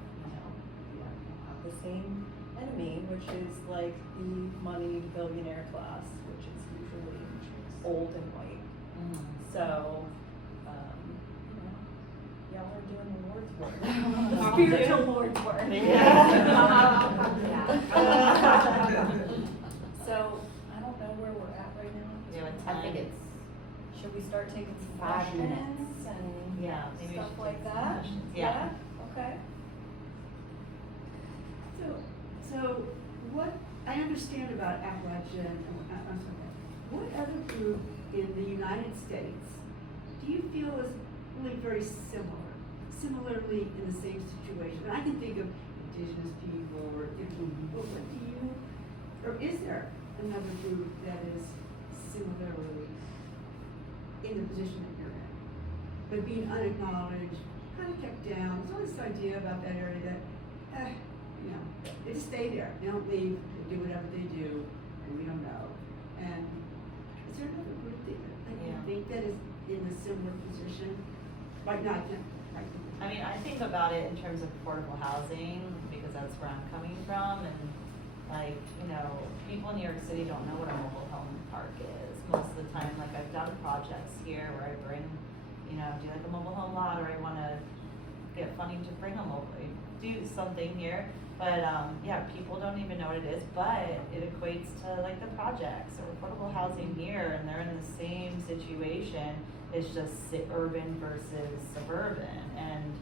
we have the same enemy, which is like the moneyed billionaire class, which is usually old and white. So, y'all are doing the Lord's work. The spiritual Lord's work. So, I don't know where we're at right now. I think it's Should we start taking some 5 questions minutes. and Yeah, maybe we stuff should like take some that? questions. Yeah. Okay. So what I understand about Appalachia, I'm sorry, what other group in the United States do you feel is really very similarly in the same situation? And I can think of indigenous people or different people, but or is there another group that is similarly in the position that you're in, but being unacknowledged, kind of kept down? There's always this idea about that area that, they just stay there. They don't leave. They do whatever they do, and we don't know. And is there another group that you think that is in a similar position? Right now, I mean, I think about it in terms of affordable housing, because that's where I'm coming from, and people in New York City don't know what a mobile home park is. Most of the time, I've done projects here where I bring, do like a mobile home lot, or I wanna get funding to bring do something here. But people don't even know what it is, but it equates to the projects or affordable housing here, and they're in the same situation. It's just urban versus suburban, and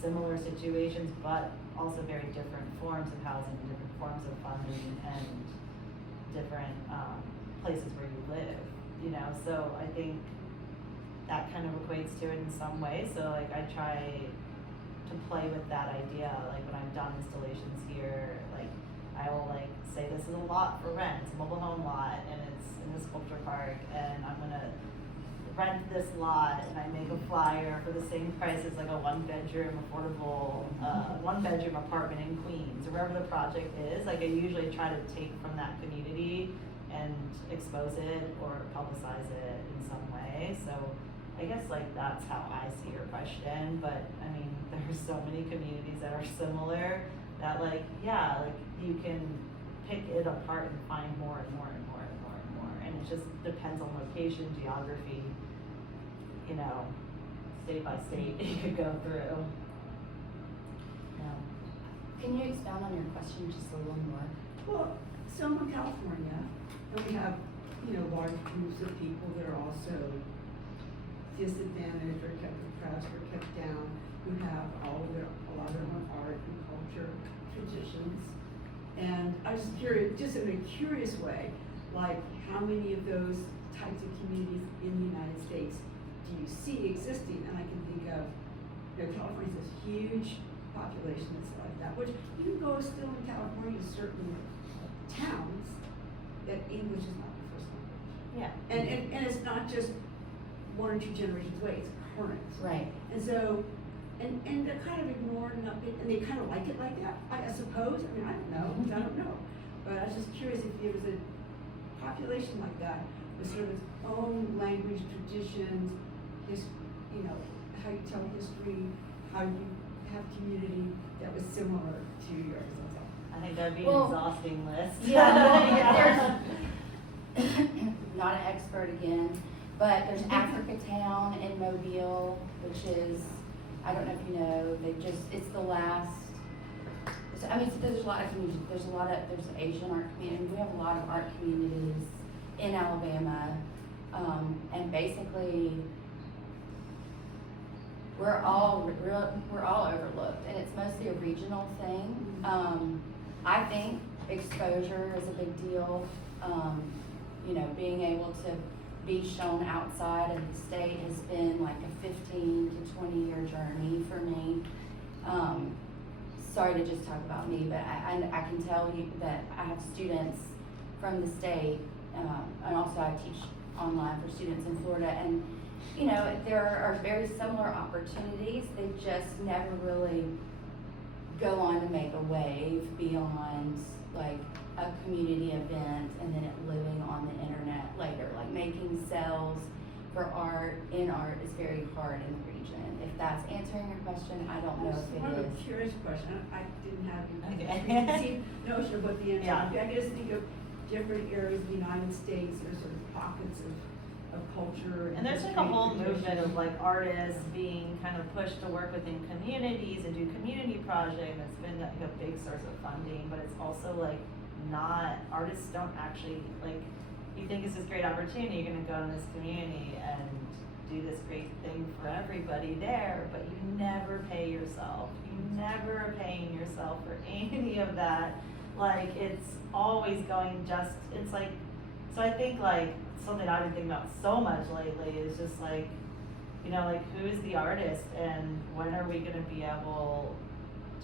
similar situations, but also very different forms of housing, different forms of funding, and different places where you live. So I think that kind of equates to it in some way. So I try to play with that idea, when I've done installations here, I will say this is a lot for rent, it's a mobile home lot, and it's in the sculpture park, and I'm gonna rent this lot, and I make a flyer for the same price as a 1-bedroom affordable, 1-bedroom apartment in Queens, or wherever the project is. I usually try to take from that community and expose it or publicize it in some way. So I guess that's how I see your question, but I mean, there's so many communities that are similar that you can pick it apart and find more and more and more and more and more, and it just depends on location, geography, state by state you could go through. Can you expound on your question just a little more? Well, so I'm in California, and we have, large groups of people that are also disadvantaged or kept oppressed or kept down, who have a lot of their own art and culture traditions. And I was curious, just in a curious way, how many of those types of communities in the United States do you see existing? And I can think of, California has this huge population that's like that, which you can go still in California to certain towns that English is not the first language. Yeah. And it's not just 1 or 2 generations away, it's current. Right. And so, and they're kind of ignoring it, and they kind of like it like that, I suppose. I mean, I don't know. But I was just curious if there was a population like that with sort of its own language, traditions, how you tell history, how you have community that was similar to yours. I think that'd be an exhausting list. Yeah, not an expert again, but there's Africa Town in Mobile, which is, I don't know if you know, it's the last So, I mean, so there's a lot of communities, there's an Asian art community, we have a lot of art communities in Alabama, and basically, we're all overlooked, and it's mostly a regional thing. I think exposure is a big deal. You know, being able to be shown outside of the state has been like a 15 to 20 year journey for me. Sorry to just talk about me, but I can tell you that I have students from the state, and also I teach online for students in Florida, and you know, there are very similar opportunities. They just never really go on to make a wave beyond like a community event and then it living on the internet later. Like making sales for art is very hard in the region. If that's answering your question, I don't know if One it of is. a curious question, I didn't have Okay. a preconceived notion of what the answer Yeah. would be. I just think of different areas of the United States, there's sort of pockets of culture. And there's like a whole movement of like artists being kind of pushed to work within communities and do community projects. It's been like a big source of funding, but it's also like not, artists don't actually, like, you think it's this great opportunity, you're gonna go in this community and do this great thing for everybody there, but you never pay yourself. You never are paying yourself for any of that. Like, it's always going just, it's like, so I think like, something I've been thinking about so much lately is just like, you know, like who is the artist and when are we gonna be able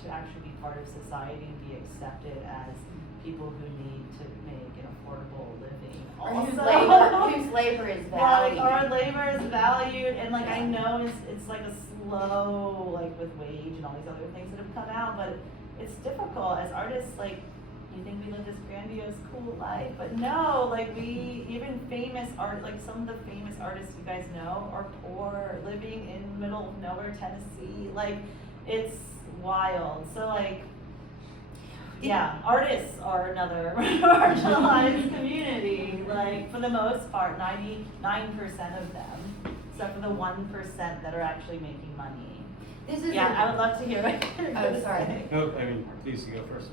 to actually be part of society and be accepted as people who need to make an affordable living. Or Also, whose labor is like valued. our labor is valued, and like I know it's like a slow, like with wage and all these other things that have come out, but it's difficult as artists. Like, you think we live this grandiose, cool life, but no, like we, even famous art, like some of the famous artists you guys know are poor, living in middle of nowhere, Tennessee. Like, it's wild. So like, yeah, artists are another marginalized community. Like, for the most part, 99% of them, except for the 1% that are actually making money. This is Yeah, I would love to hear what you're gonna sorry. say. No, I mean, please, you go first.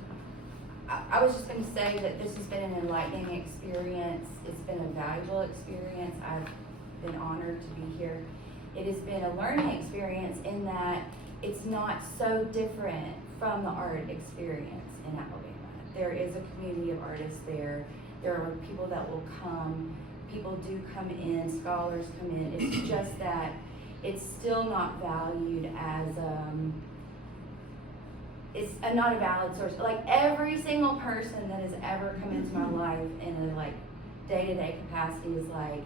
I was just going to say that this has been an enlightening experience. It's been a valuable experience. I've been honored to be here. It has been a learning experience in that it's not so different from the art experience in Alabama. There is a community of artists there. There are people that will come. People do come in. Scholars come in. It's just that it's still not valued as not a valid source. Like every single person that has ever come into my life in a like day-to-day capacity is like,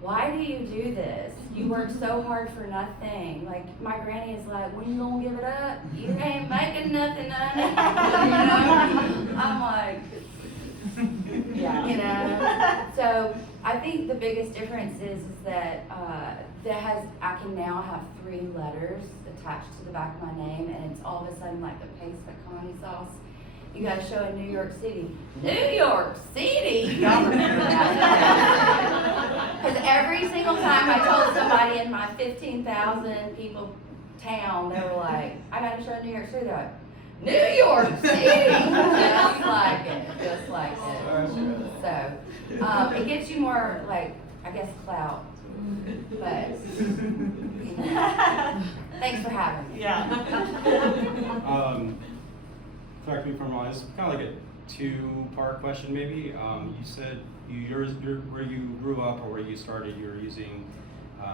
why do you do this? You work so hard for nothing. Like my granny is like, when you gonna give it up? You ain't making nothing on it. You know? I'm like, Yeah. you know. So I think the biggest difference is that I can now have 3 letters attached to the back of my name, and it's all of a sudden like a paste pecani sauce. You gotta show in New York City. New York City! Y'all remember that? Because every single time I told somebody in my 15,000 people town, they were like, I gotta show in New York City. They're like, New York City! Just like it, just like it. So, it gets you more, like, I guess, clout. But, you know, thanks for having me. Yeah. Correct me if I'm wrong, it's kind of like a 2-part question maybe. You said where you grew up or where you started, you were using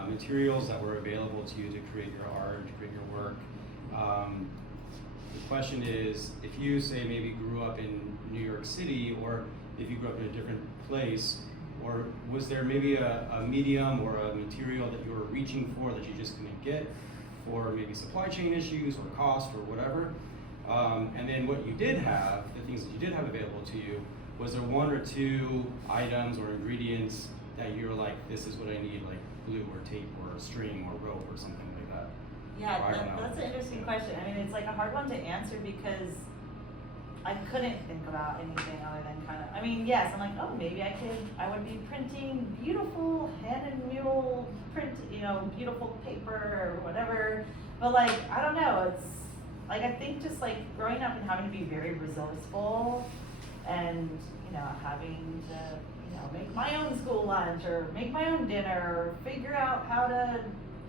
materials that were available to you to create your art, to create your work. The question is, if you say maybe grew up in New York City, or if you grew up in a different place, or was there maybe a medium or a material that you were reaching for that you just couldn't get for maybe supply chain issues or cost or whatever? And then what you did have, the things that you did have available to you, was there 1 or 2 items or ingredients that you were like, this is what I need, like glue or tape or string or rope or something like that? Yeah, Or I don't know. that's an interesting question. I mean, it's like a hard one to answer because I couldn't think about anything other than kind of, I mean, yes, I'm like, oh, maybe I would be printing beautiful hand and mule print, you know, beautiful paper or whatever. But like, I don't know, like I think just like growing up and having to be very resourceful and, you know, having to, you know, make my own school lunch or make my own dinner or figure out how to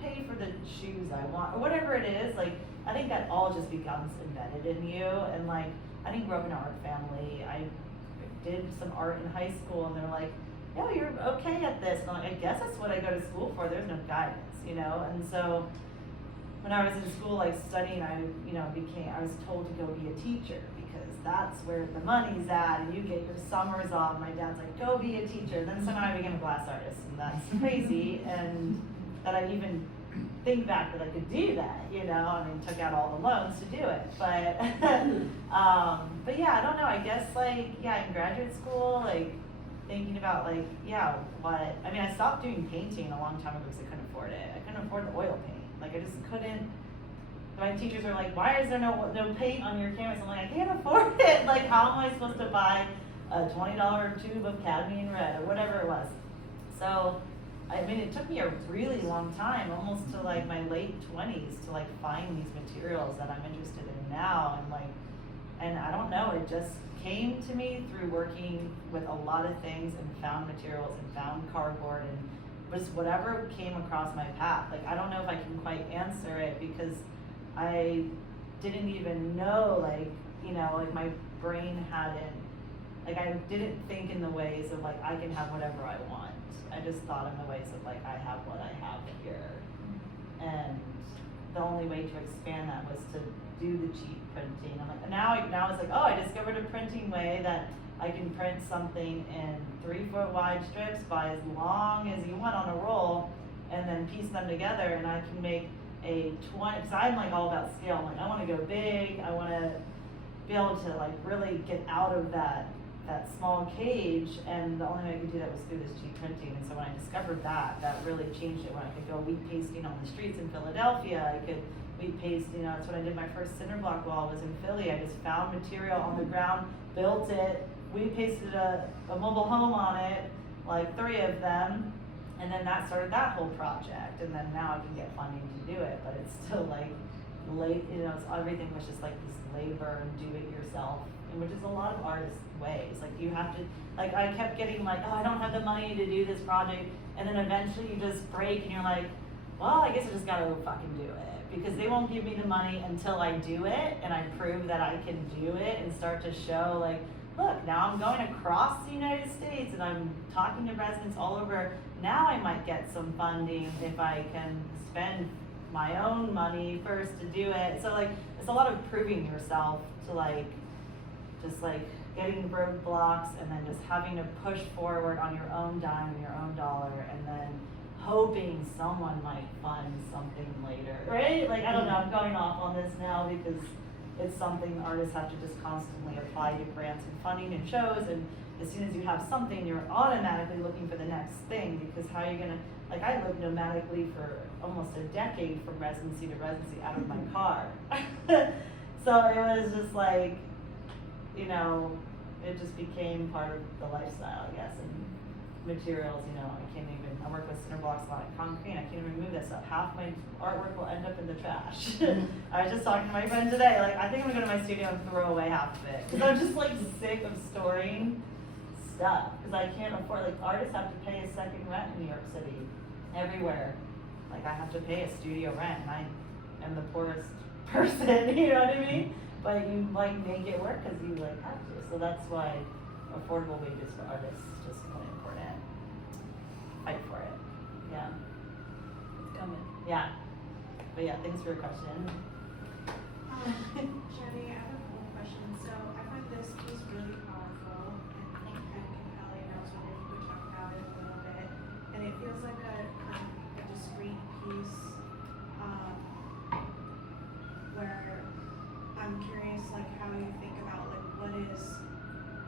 pay for the shoes I want or whatever it is, like I think that all just becomes embedded in you. And like I didn't grow up in an art family. I did some art in high school and they're like, yeah, you're okay at this. And I'm like, I guess that's what I go to school for. There's no guidance, you know? And so when I was in school, like studying, I was told to go be a teacher because that's where the money's at and you get your summers off. My dad's like, go be a teacher. Then somehow I became a glass artist and that's crazy. And that I even think back that I could do that, you know? I mean, took out all the loans to do it. But, but yeah, I don't know. I guess like, yeah, in graduate school, like, thinking about like, yeah, I mean, I stopped doing painting a long time ago because I couldn't afford it. I couldn't afford the oil paint. Like, I just couldn't. My teachers are like, why is there no paint on your canvas? I'm like, I can't afford it. Like, how am I supposed to buy a $20 tube of cadmium red or whatever it was? So, I mean, it took me a really long time, almost to like my late 20s, to like find these materials that I'm interested in now. And like, and I don't know, it just came to me through working with a lot of things and found materials and found cardboard and just whatever came across my path. Like, I don't know if I can quite answer it because I didn't even know, like, you know, like my brain hadn't, like I didn't think in the ways of like, I can have whatever I want. I just thought in the ways of like, I have what I have here. And the only way to expand that was to do the cheap printing. I'm like, now it's like, oh, I discovered a printing way that I can print something in 3-foot wide strips by as long as you want on a roll and then piece them together and I can make a 20, because I'm like all about scale. I'm like, I want to go big. I want to be able to like really get out of that small cage, and the only way I could do that was through this cheap printing. And so when I discovered that really changed it. When I could go wheat pasting on the streets in Philadelphia, I could wheat paste, you know, that's when I did my first cinder block wall was in Philly. I just found material on the ground, built it, wheat pasted a mobile home on it, like 3 of them, and then that started that whole project. And then now I can get funding to do it, but it's still like late, you know, everything was just like this labor and do it yourself, and which is a lot of artists' ways. Like you have to, like I kept getting like, oh, I don't have the money to do this project, and then eventually you just break and you're like, well, I guess I just gotta fucking do it. Because they won't give me the money until I do it and I prove that I can do it and start to show like, look, now I'm going across the United States and I'm talking to residents all over. Now I might get some funding if I can spend my own money first to do it. So like, it's a lot of proving yourself to like, just like getting roadblocks and then just having to push forward on your own dime and your own dollar and then hoping someone might fund something later, right? Like, I don't know, I'm going off on this now because it's something artists have to just constantly apply to grants and funding and shows, and as soon as you have something, you're automatically looking for the next thing, because how are you gonna, like I lived nomadically for almost a decade from residency to residency out of my car. So it was just like, you know, it just became part of the lifestyle, I guess, and materials, you know, I work with cinder blocks, a lot of concrete, I can't even move this stuff. Half my artwork will end up in the trash. I was just talking to my friend today, like, I think I'm gonna go to my studio and throw away half of it. Because I'm just like sick of storing stuff. Because I can't afford, like, artists have to pay a second rent in New York City, everywhere. Like, I have to pay a studio rent, and I am the poorest person, you know what I mean? But you, like, make it work because you, like, have to. So that's why affordable wages for artists is just really important. Fight for it. Yeah. It's coming. Yeah. But yeah, thanks for your question. Jenny, I have a cool question. So I find this piece really powerful and compelling. I was wondering if you could talk about it a little bit. And it feels like a discrete piece where I'm curious like how you think about like what is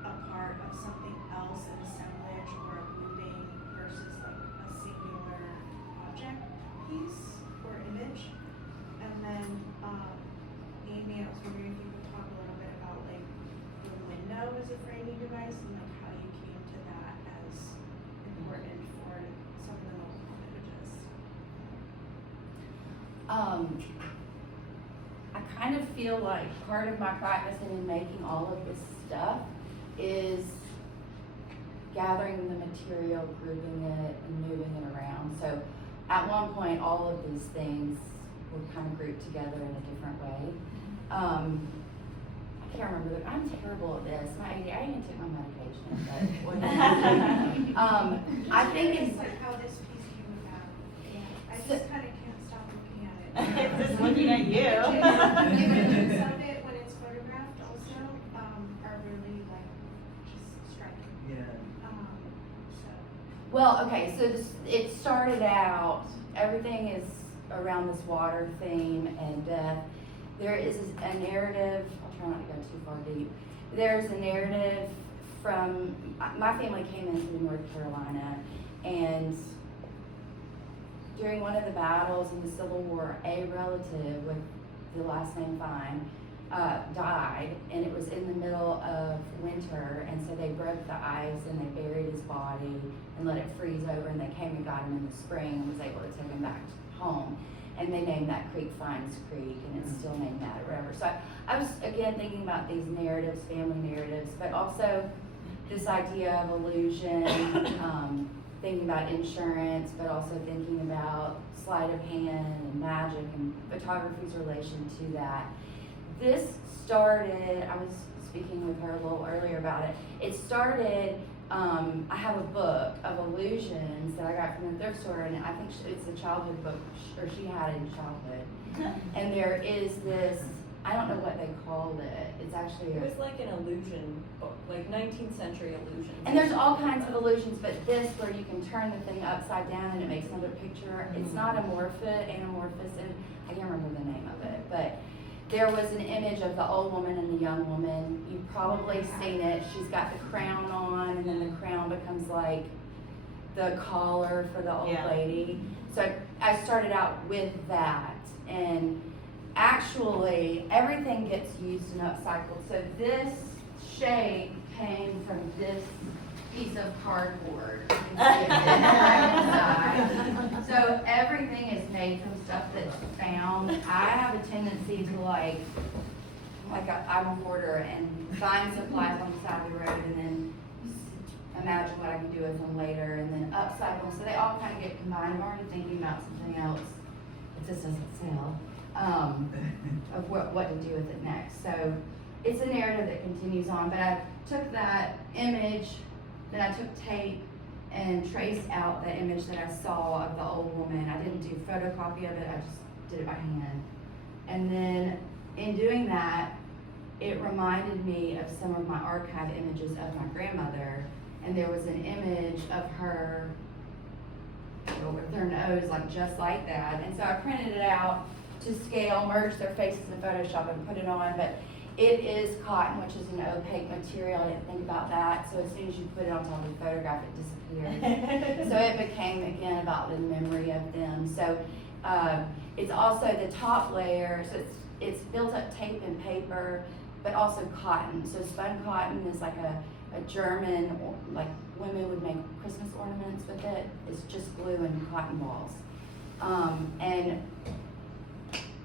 a part of something else, an assemblage or a grouping versus like a singular object piece or image. And then Amy, I was wondering if you could talk a little bit about like the window as a framing device and like how you came to that as important for some of the multiple images. I kind of feel like part of my practice and in making all of this stuff is gathering the material, grouping it, and moving it around. So at one point, all of these things were kind of grouped together in a different way. I can't remember, I'm terrible at this. I even took my medication, but what I think It's it's, like how this piece came about. I So- just kind of can't stop looking at it. Just looking at you. Images of it when it's photographed also are really like just striking. Yeah. So. well, okay, so it started out, everything is around this water theme and death. There is a narrative, I'll try not to go too far deep. There's a narrative from, my family came into North Carolina, and during one of the battles in the Civil War, a relative with the last name Fine died, and it was in the middle of winter, and so they broke the ice and they buried his body and let it freeze over, and they came and got him in the spring and was able to take him back home. And they named that creek Fines Creek, and it's still named that or whatever. So I was, again, thinking about these narratives, family narratives, but also this idea of illusion, thinking about insurance, but also thinking about sleight of hand and magic and photography's relation to that. This started, I was speaking with her a little earlier about it. It started, I have a book of illusions that I got from the thrift store, and I think it's a childhood book, or she had it in childhood. And there is this, I don't know what they called it. It's actually It was like an illusion book, like 19th century illusions. and there's all kinds of illusions, but this where you can turn the thing upside down and it makes another picture. It's not anamorphous, and I can't remember the name of it, but there was an image of the old woman and the young woman. You've probably seen it. She's got the crown on, and then the crown becomes like the collar for the old Yeah. lady. So I started out with that, and actually everything gets used and upcycled. So this shape came from this piece of cardboard. You can see it in the right side. So everything is made from stuff that's found. I have a tendency to I'm a hoarder and find supplies on the side of the road and then imagine what I can do with them later and then upcycle them. So they all kind of get combined. I'm already thinking about something else that just doesn't sell, of what to do with it next. So it's a narrative that continues on, but I took that image, then I took tape and traced out the image that I saw of the old woman. I didn't do photocopy of it, I just did it by hand. And then in doing that, it reminded me of some of my archive images of my grandmother. And there was an image of her with her nose like just like that. And so I printed it out to scale, merged their faces in Photoshop and put it on. But it is cotton, which is an opaque material. I didn't think about that. So as soon as you put it on top of the photograph, it disappeared. So it became, again, about the memory of them. So it's also the top layer. So it's built up tape and paper, but also cotton. So spun cotton is like a German, like women would make Christmas ornaments with it. It's just glue and cotton balls. And,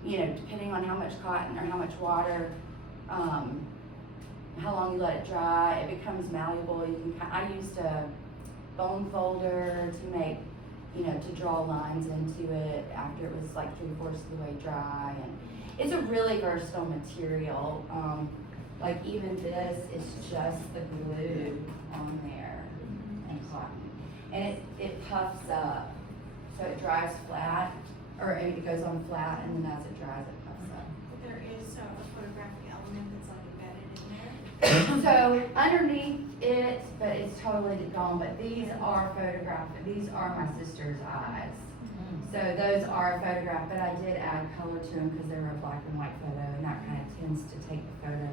you know, depending on how much cotton or how much water, how long you let it dry, it becomes malleable. I used a bone folder to make, you know, to draw lines into it after it was like 3/4 of the way dry. And it's a really versatile material. Like even this is just the glue on there and cotton. And it puffs up. So it dries flat, or it goes on flat, and then as it dries, it puffs up. There is a photographic element that's like embedded in there. So underneath it, but it's totally gone, but these are photographed. These are my sister's eyes. So those are photographed, but I did add color to them because they were a black and white photo, and that kind of tends to take the photo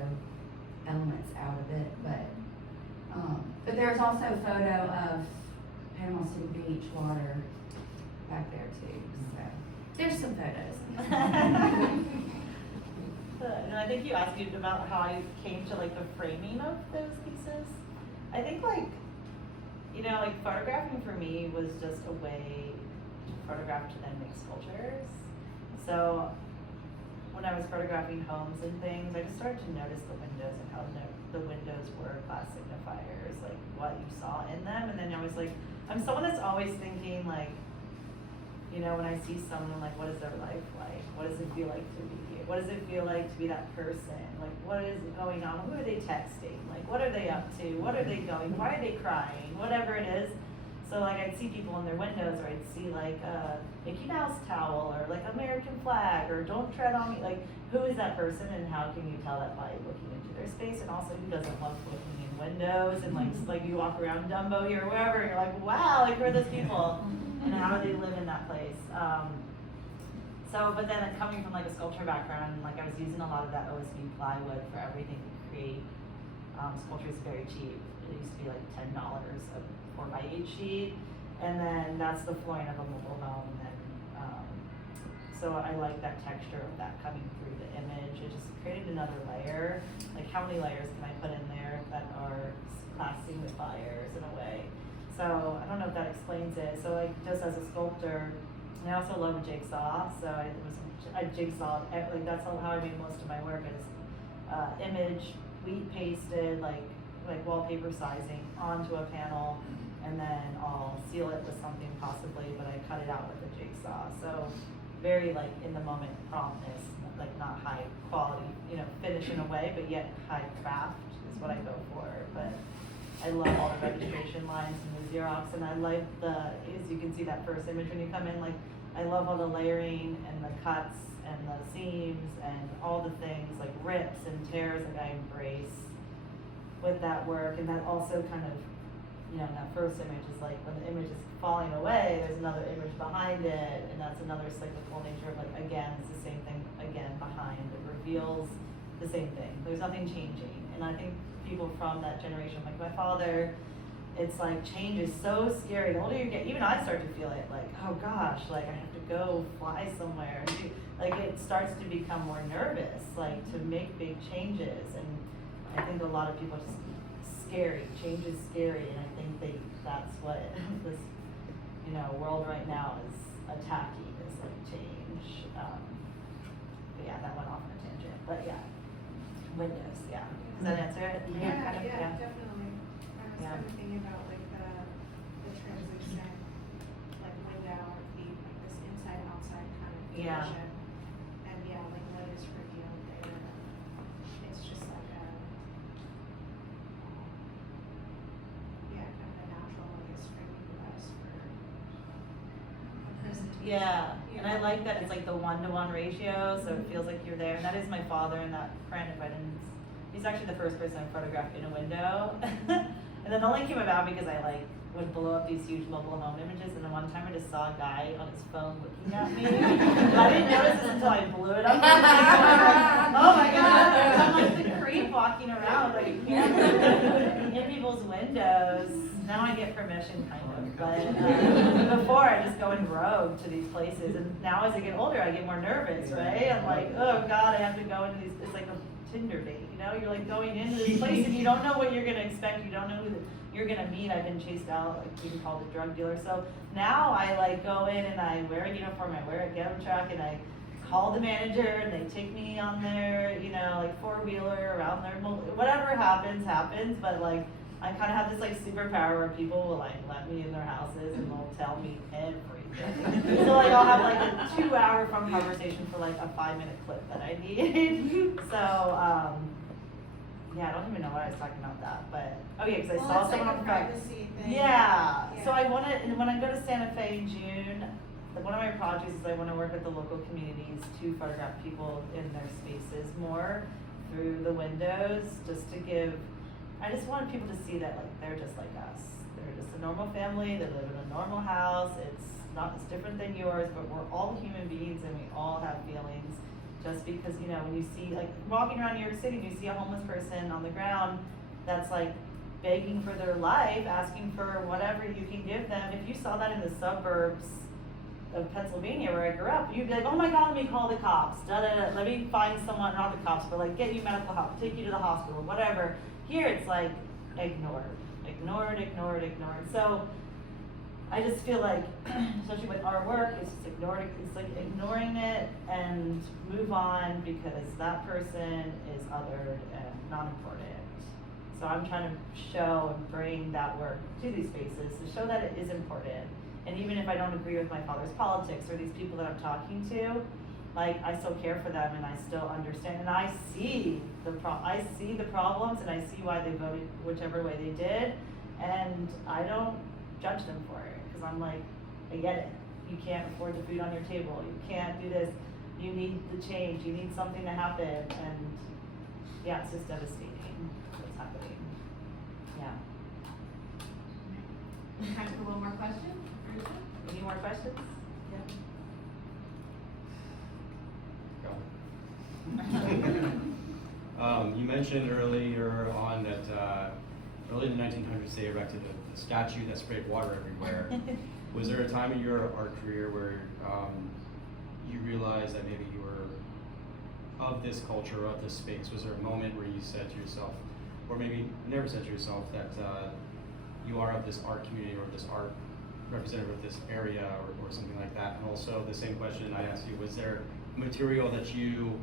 elements out of it. But there's also a photo of Panama City Beach water back there too. So there's some photos. And I think you asked me about how I came to like the framing of those pieces. I think like, you know, like photographing for me was just a way to photograph to then make sculptures. So when I was photographing homes and things, I just started to notice the windows and how the windows were class signifiers, like what you saw in them. And then I was like, I'm someone that's always thinking like, you know, when I see someone, like, what is their life like? What does it feel like to be here? What does it feel like to be that person? Like, what is going on? Who are they texting? Like, what are they up to? What are they going? Why are they crying? Whatever it is. So, like, I'd see people in their windows, or I'd see, like, a Mickey Mouse towel, or, like, American flag, or don't tread on me. Like, who is that person, and how can you tell that by looking into their space? And also, who doesn't love looking in windows? And, like, just, like, you walk around Dumbo here or wherever, and you're like, wow, like, who are those people? And how do they live in that place? But then coming from like a sculpture background, like I was using a lot of that OSB plywood for everything to create. Sculpture is very cheap. It used to be like $10 a 4x8 sheet, and then that's the flooring of a mobile home. And so I like that texture of that coming through the image. It just created another layer. Like how many layers can I put in there that are class signifiers in a way? So I don't know if that explains it. So like just as a sculptor, and I also love a jigsaw. So I jigsawed, like that's how I made most of my work is image, wheat pasted, like wallpaper sizing onto a panel, and then I'll seal it with something possibly, but I cut it out with a jigsaw. So very like in the moment promptness, like not high quality, you know, finish in a way, but yet high craft is what I go for. But I love all the registration lines and the Xerox, and I like as you can see that first image when you come in, like, I love all the layering and the cuts and the seams and all the things, like rips and tears that I embrace with that work. And that also kind of, you know, that first image is like, when the image is falling away, there's another image behind it, and that's another cyclical nature of like, again, it's the same thing, again, behind. It reveals the same thing. There's nothing changing. And I think people from that generation, like my father, it's like change is so scary. The older you get, even I start to feel it, like, oh gosh, like I have to go fly somewhere. Like it starts to become more nervous, like to make big changes. And I think a lot of people just scary. Change is scary, and I think that's what this, you know, world right now is attacking, is like change. But yeah, that went off on a tangent. But yeah, windows, yeah. Does that answer it? Yeah, Kind of, definitely. I was Yeah. kind of thinking about like the translucent, like window, or like this inside-outside kind of Yeah. vision. And yeah, like what is revealed there. It's just like kind of a natural, I guess, framing device for a presentation. Yeah, and I like that it's like the 1-to-1 ratio, so it feels like you're there. And that is my father in that print. If I didn't, he's actually the first person I photographed in a window. And then it only came about because I like would blow up these huge mobile home images. And then one time I just saw a guy on his phone looking at me. I didn't notice this until I blew it up. And like, oh my god! I'm like the creep walking around like in people's windows. Now I get permission, kind of, but before I just go in rogue to these places, and now as I get older, I get more nervous, right? I'm like, oh God, I have to go into these. It's like a Tinder date, you know? You're like going into this place and you don't know what you're gonna expect. You don't know who you're gonna meet. I've been chased out, like being called a drug dealer. So now I like go in and I wear a uniform, I wear a ghetto truck, and I call the manager, and they take me on their, you know, like 4-wheeler around their, whatever happens, but like. I kind of have this like superpower where people will like let me in their houses and they'll tell me everything. So like I'll have like a 2-hour phone conversation for like a 5-minute clip that I need. So yeah, I don't even know what I was talking about that, but oh yeah, because I saw someone on the privacy thing. Yeah. So I want to, and when I go to Santa Fe in June, one of my projects is I want to work with the local communities to photograph people in their spaces more through the windows, just to give. I just wanted people to see that like they're just like us. They're just a normal family. They live in a normal house. It's different than yours, but we're all human beings and we all have feelings. Just because, you know, when you see like walking around New York City and you see a homeless person on the ground that's like begging for their life, asking for whatever you can give them. If you saw that in the suburbs of Pennsylvania where I grew up, you'd be like, oh my God, let me call the cops. Let me find someone, not the cops, but like get you medical help, take you to the hospital, whatever. Here it's like ignored. So I just feel like, especially with artwork, it's just ignoring it and move on because that person is othered and not important. So I'm trying to show and bring that work to these spaces to show that it is important. And even if I don't agree with my father's politics or these people that I'm talking to, like, I still care for them and I still understand and I see the problems and I see why they voted whichever way they did, and I don't judge them for it because I'm like, I get it. You can't afford the food on your table. You can't do this. You need the change. You need something to happen, and yeah, it's just devastating what's happening. Yeah. Time for one more question? Any more questions? You mentioned earlier on that early in the 1900s they erected a statue that sprayed water everywhere. Was there a time in your art career where you realized that maybe you were of this culture, of this space? Was there a moment where you said to yourself, or maybe never said to yourself, that you are of this art community or this art representative of this area or something like that? And also the same question I asked you, was there material that you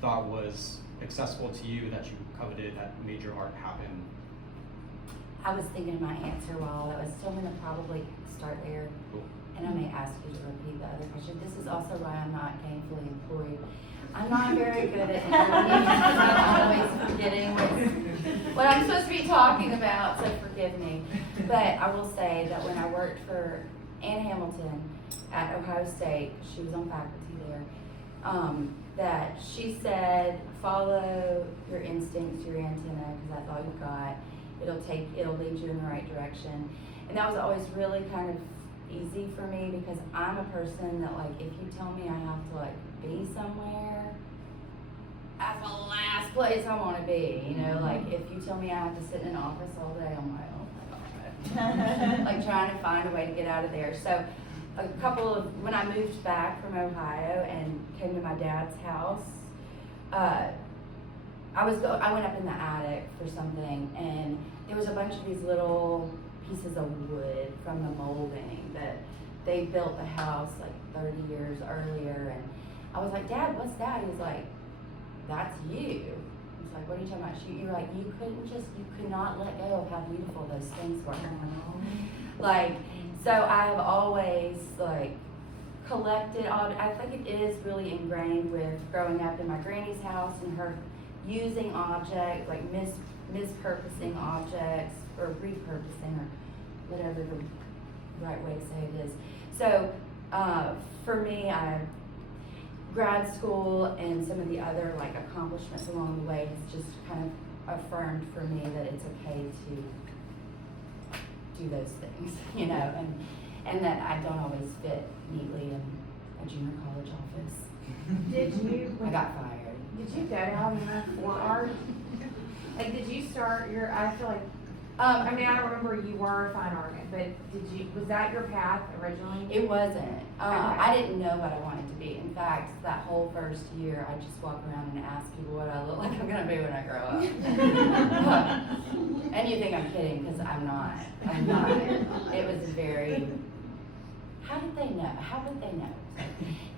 thought was accessible to you that you coveted that made your art happen? I was thinking of my answer while I was, so I'm gonna probably start there. Cool. And I may ask you to repeat the other question. This is also why I'm not gainfully employed. I'm not very good at interviews because I'm always forgetting what I'm supposed to be talking about, so forgive me. But I will say that when I worked for Ann Hamilton at Ohio State, she was on faculty there, that she said, follow your instincts, your antenna, because that's all you've got. It'll lead you in the right direction. And that was always really kind of easy for me because I'm a person that, like, if you tell me I have to, like, be somewhere, that's the last place I want to be, you know? Like, if you tell me I have to sit in an office all day, I'm like, oh my God. Like, trying to find a way to get out of there. So when I moved back from Ohio and came to my dad's house, I went up in the attic for something, and there was a bunch of these little pieces of wood from the molding that they built the house like 30 years earlier, and I was like, Dad, what's that? He was like, that's you. I was like, what are you talking about? You're like, you could not let go of how beautiful those things were. Like, so I have always, like, collected, I think it is really ingrained with growing up in my granny's house and her using objects, like mispurposing objects or repurposing or whatever the right way to say it is. So for me, grad school and some of the other like accomplishments along the way has just kind of affirmed for me that it's okay to do those things, you know, and that I don't always fit neatly in a junior college office. Did you? I got fired. Did you go down for art? Like, did you start your? I feel like. I mean, I don't remember you were a fine artist, but was that your path originally? It wasn't. Okay. I didn't know what I wanted to be. In fact, that whole first year, I just walk around and ask people what I look like I'm gonna be when I grow up. And you think I'm kidding, because I'm not. I'm not. It was very. How did they know? How would they know?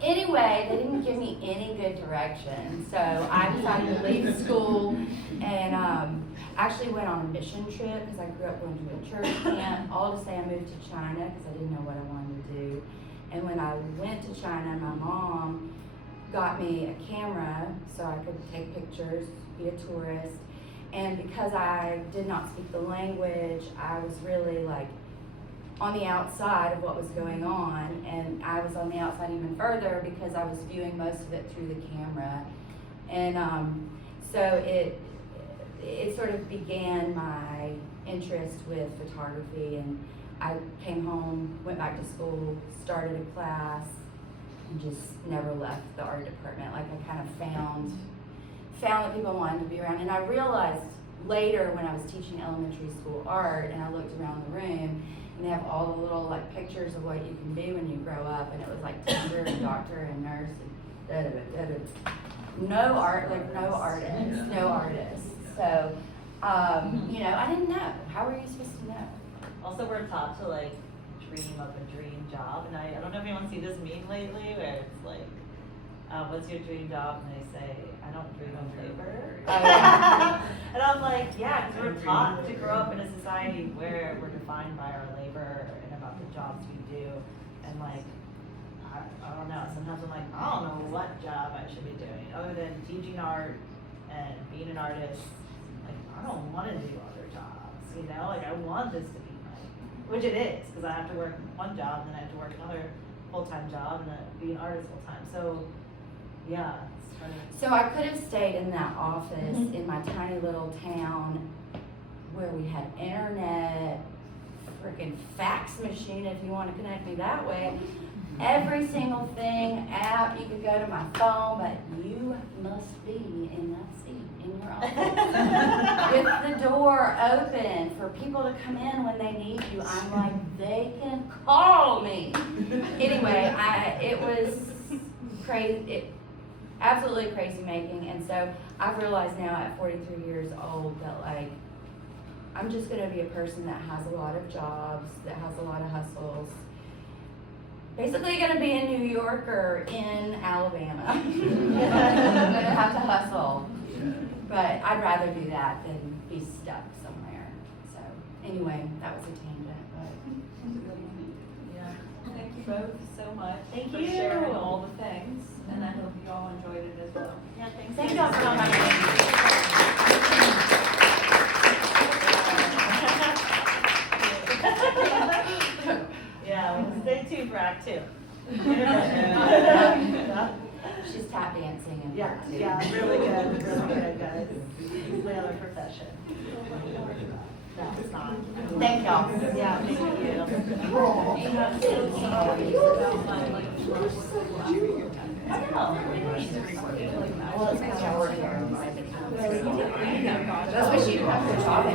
Anyway, they didn't give me any good direction, so I decided to leave school and actually went on a mission trip because I grew up going to a church camp. All to say I moved to China because I didn't know what I wanted to do. And when I went to China, my mom got me a camera so I could take pictures, be a tourist. And because I did not speak the language, I was really like on the outside of what was going on, and I was on the outside even further because I was viewing most of it through the camera. And so it sort of began my interest with photography, and I came home, went back to school, started a class, and just never left the art department. Like I kind of found that people wanted to be around, and I realized later when I was teaching elementary school art and I looked around the room and they have all the little like pictures of what you can be when you grow up, and it was like teacher and doctor and nurse and no artists. So, you know, I didn't know. How were you supposed to know? Also, we're taught to like dream of a dream job. And I don't know if anyone's seen this meme lately where it's like, what's your dream job? And they say, I don't dream of labor. And I'm like, yeah, because we're taught to grow up in a society where we're defined by our labor and about the jobs we do. And like, I don't know, sometimes I'm like, I don't know what job I should be doing other than teaching art and being an artist. Like, I don't want to do other jobs, you know? Like, I want this to be which it is, because I have to work one job, and then I have to work another full-time job, and then be an artist full-time. So, yeah, it's funny. So I could have stayed in that office in my tiny little town where we had internet, freaking fax machine if you want to connect me that way. Every single thing, app, you could go to my phone, but you must be in that seat in your office with the door open for people to come in when they need you. I'm like, they can call me. Anyway, it was crazy, absolutely crazy making. And so I've realized now at 43 years old that like, I'm just gonna be a person that has a lot of jobs, that has a lot of hustles. Basically gonna be in New York or in Alabama. I'm gonna have to hustle. But I'd rather do that than be stuck somewhere. So anyway, that was a tangent, but. Yeah, thank you both so much Thank for you. sharing all the things, and I hope you all enjoyed it as well. Yeah, thanks. Thank y'all so much. Yeah, well, stay tuned for Act 2. She's tap dancing and. Yeah, yeah, really good, guys. It's my other profession. No, it's not. Thank y'all. Yeah, thank you. I know. Well, it's kind of working. That's what she, that's her job is.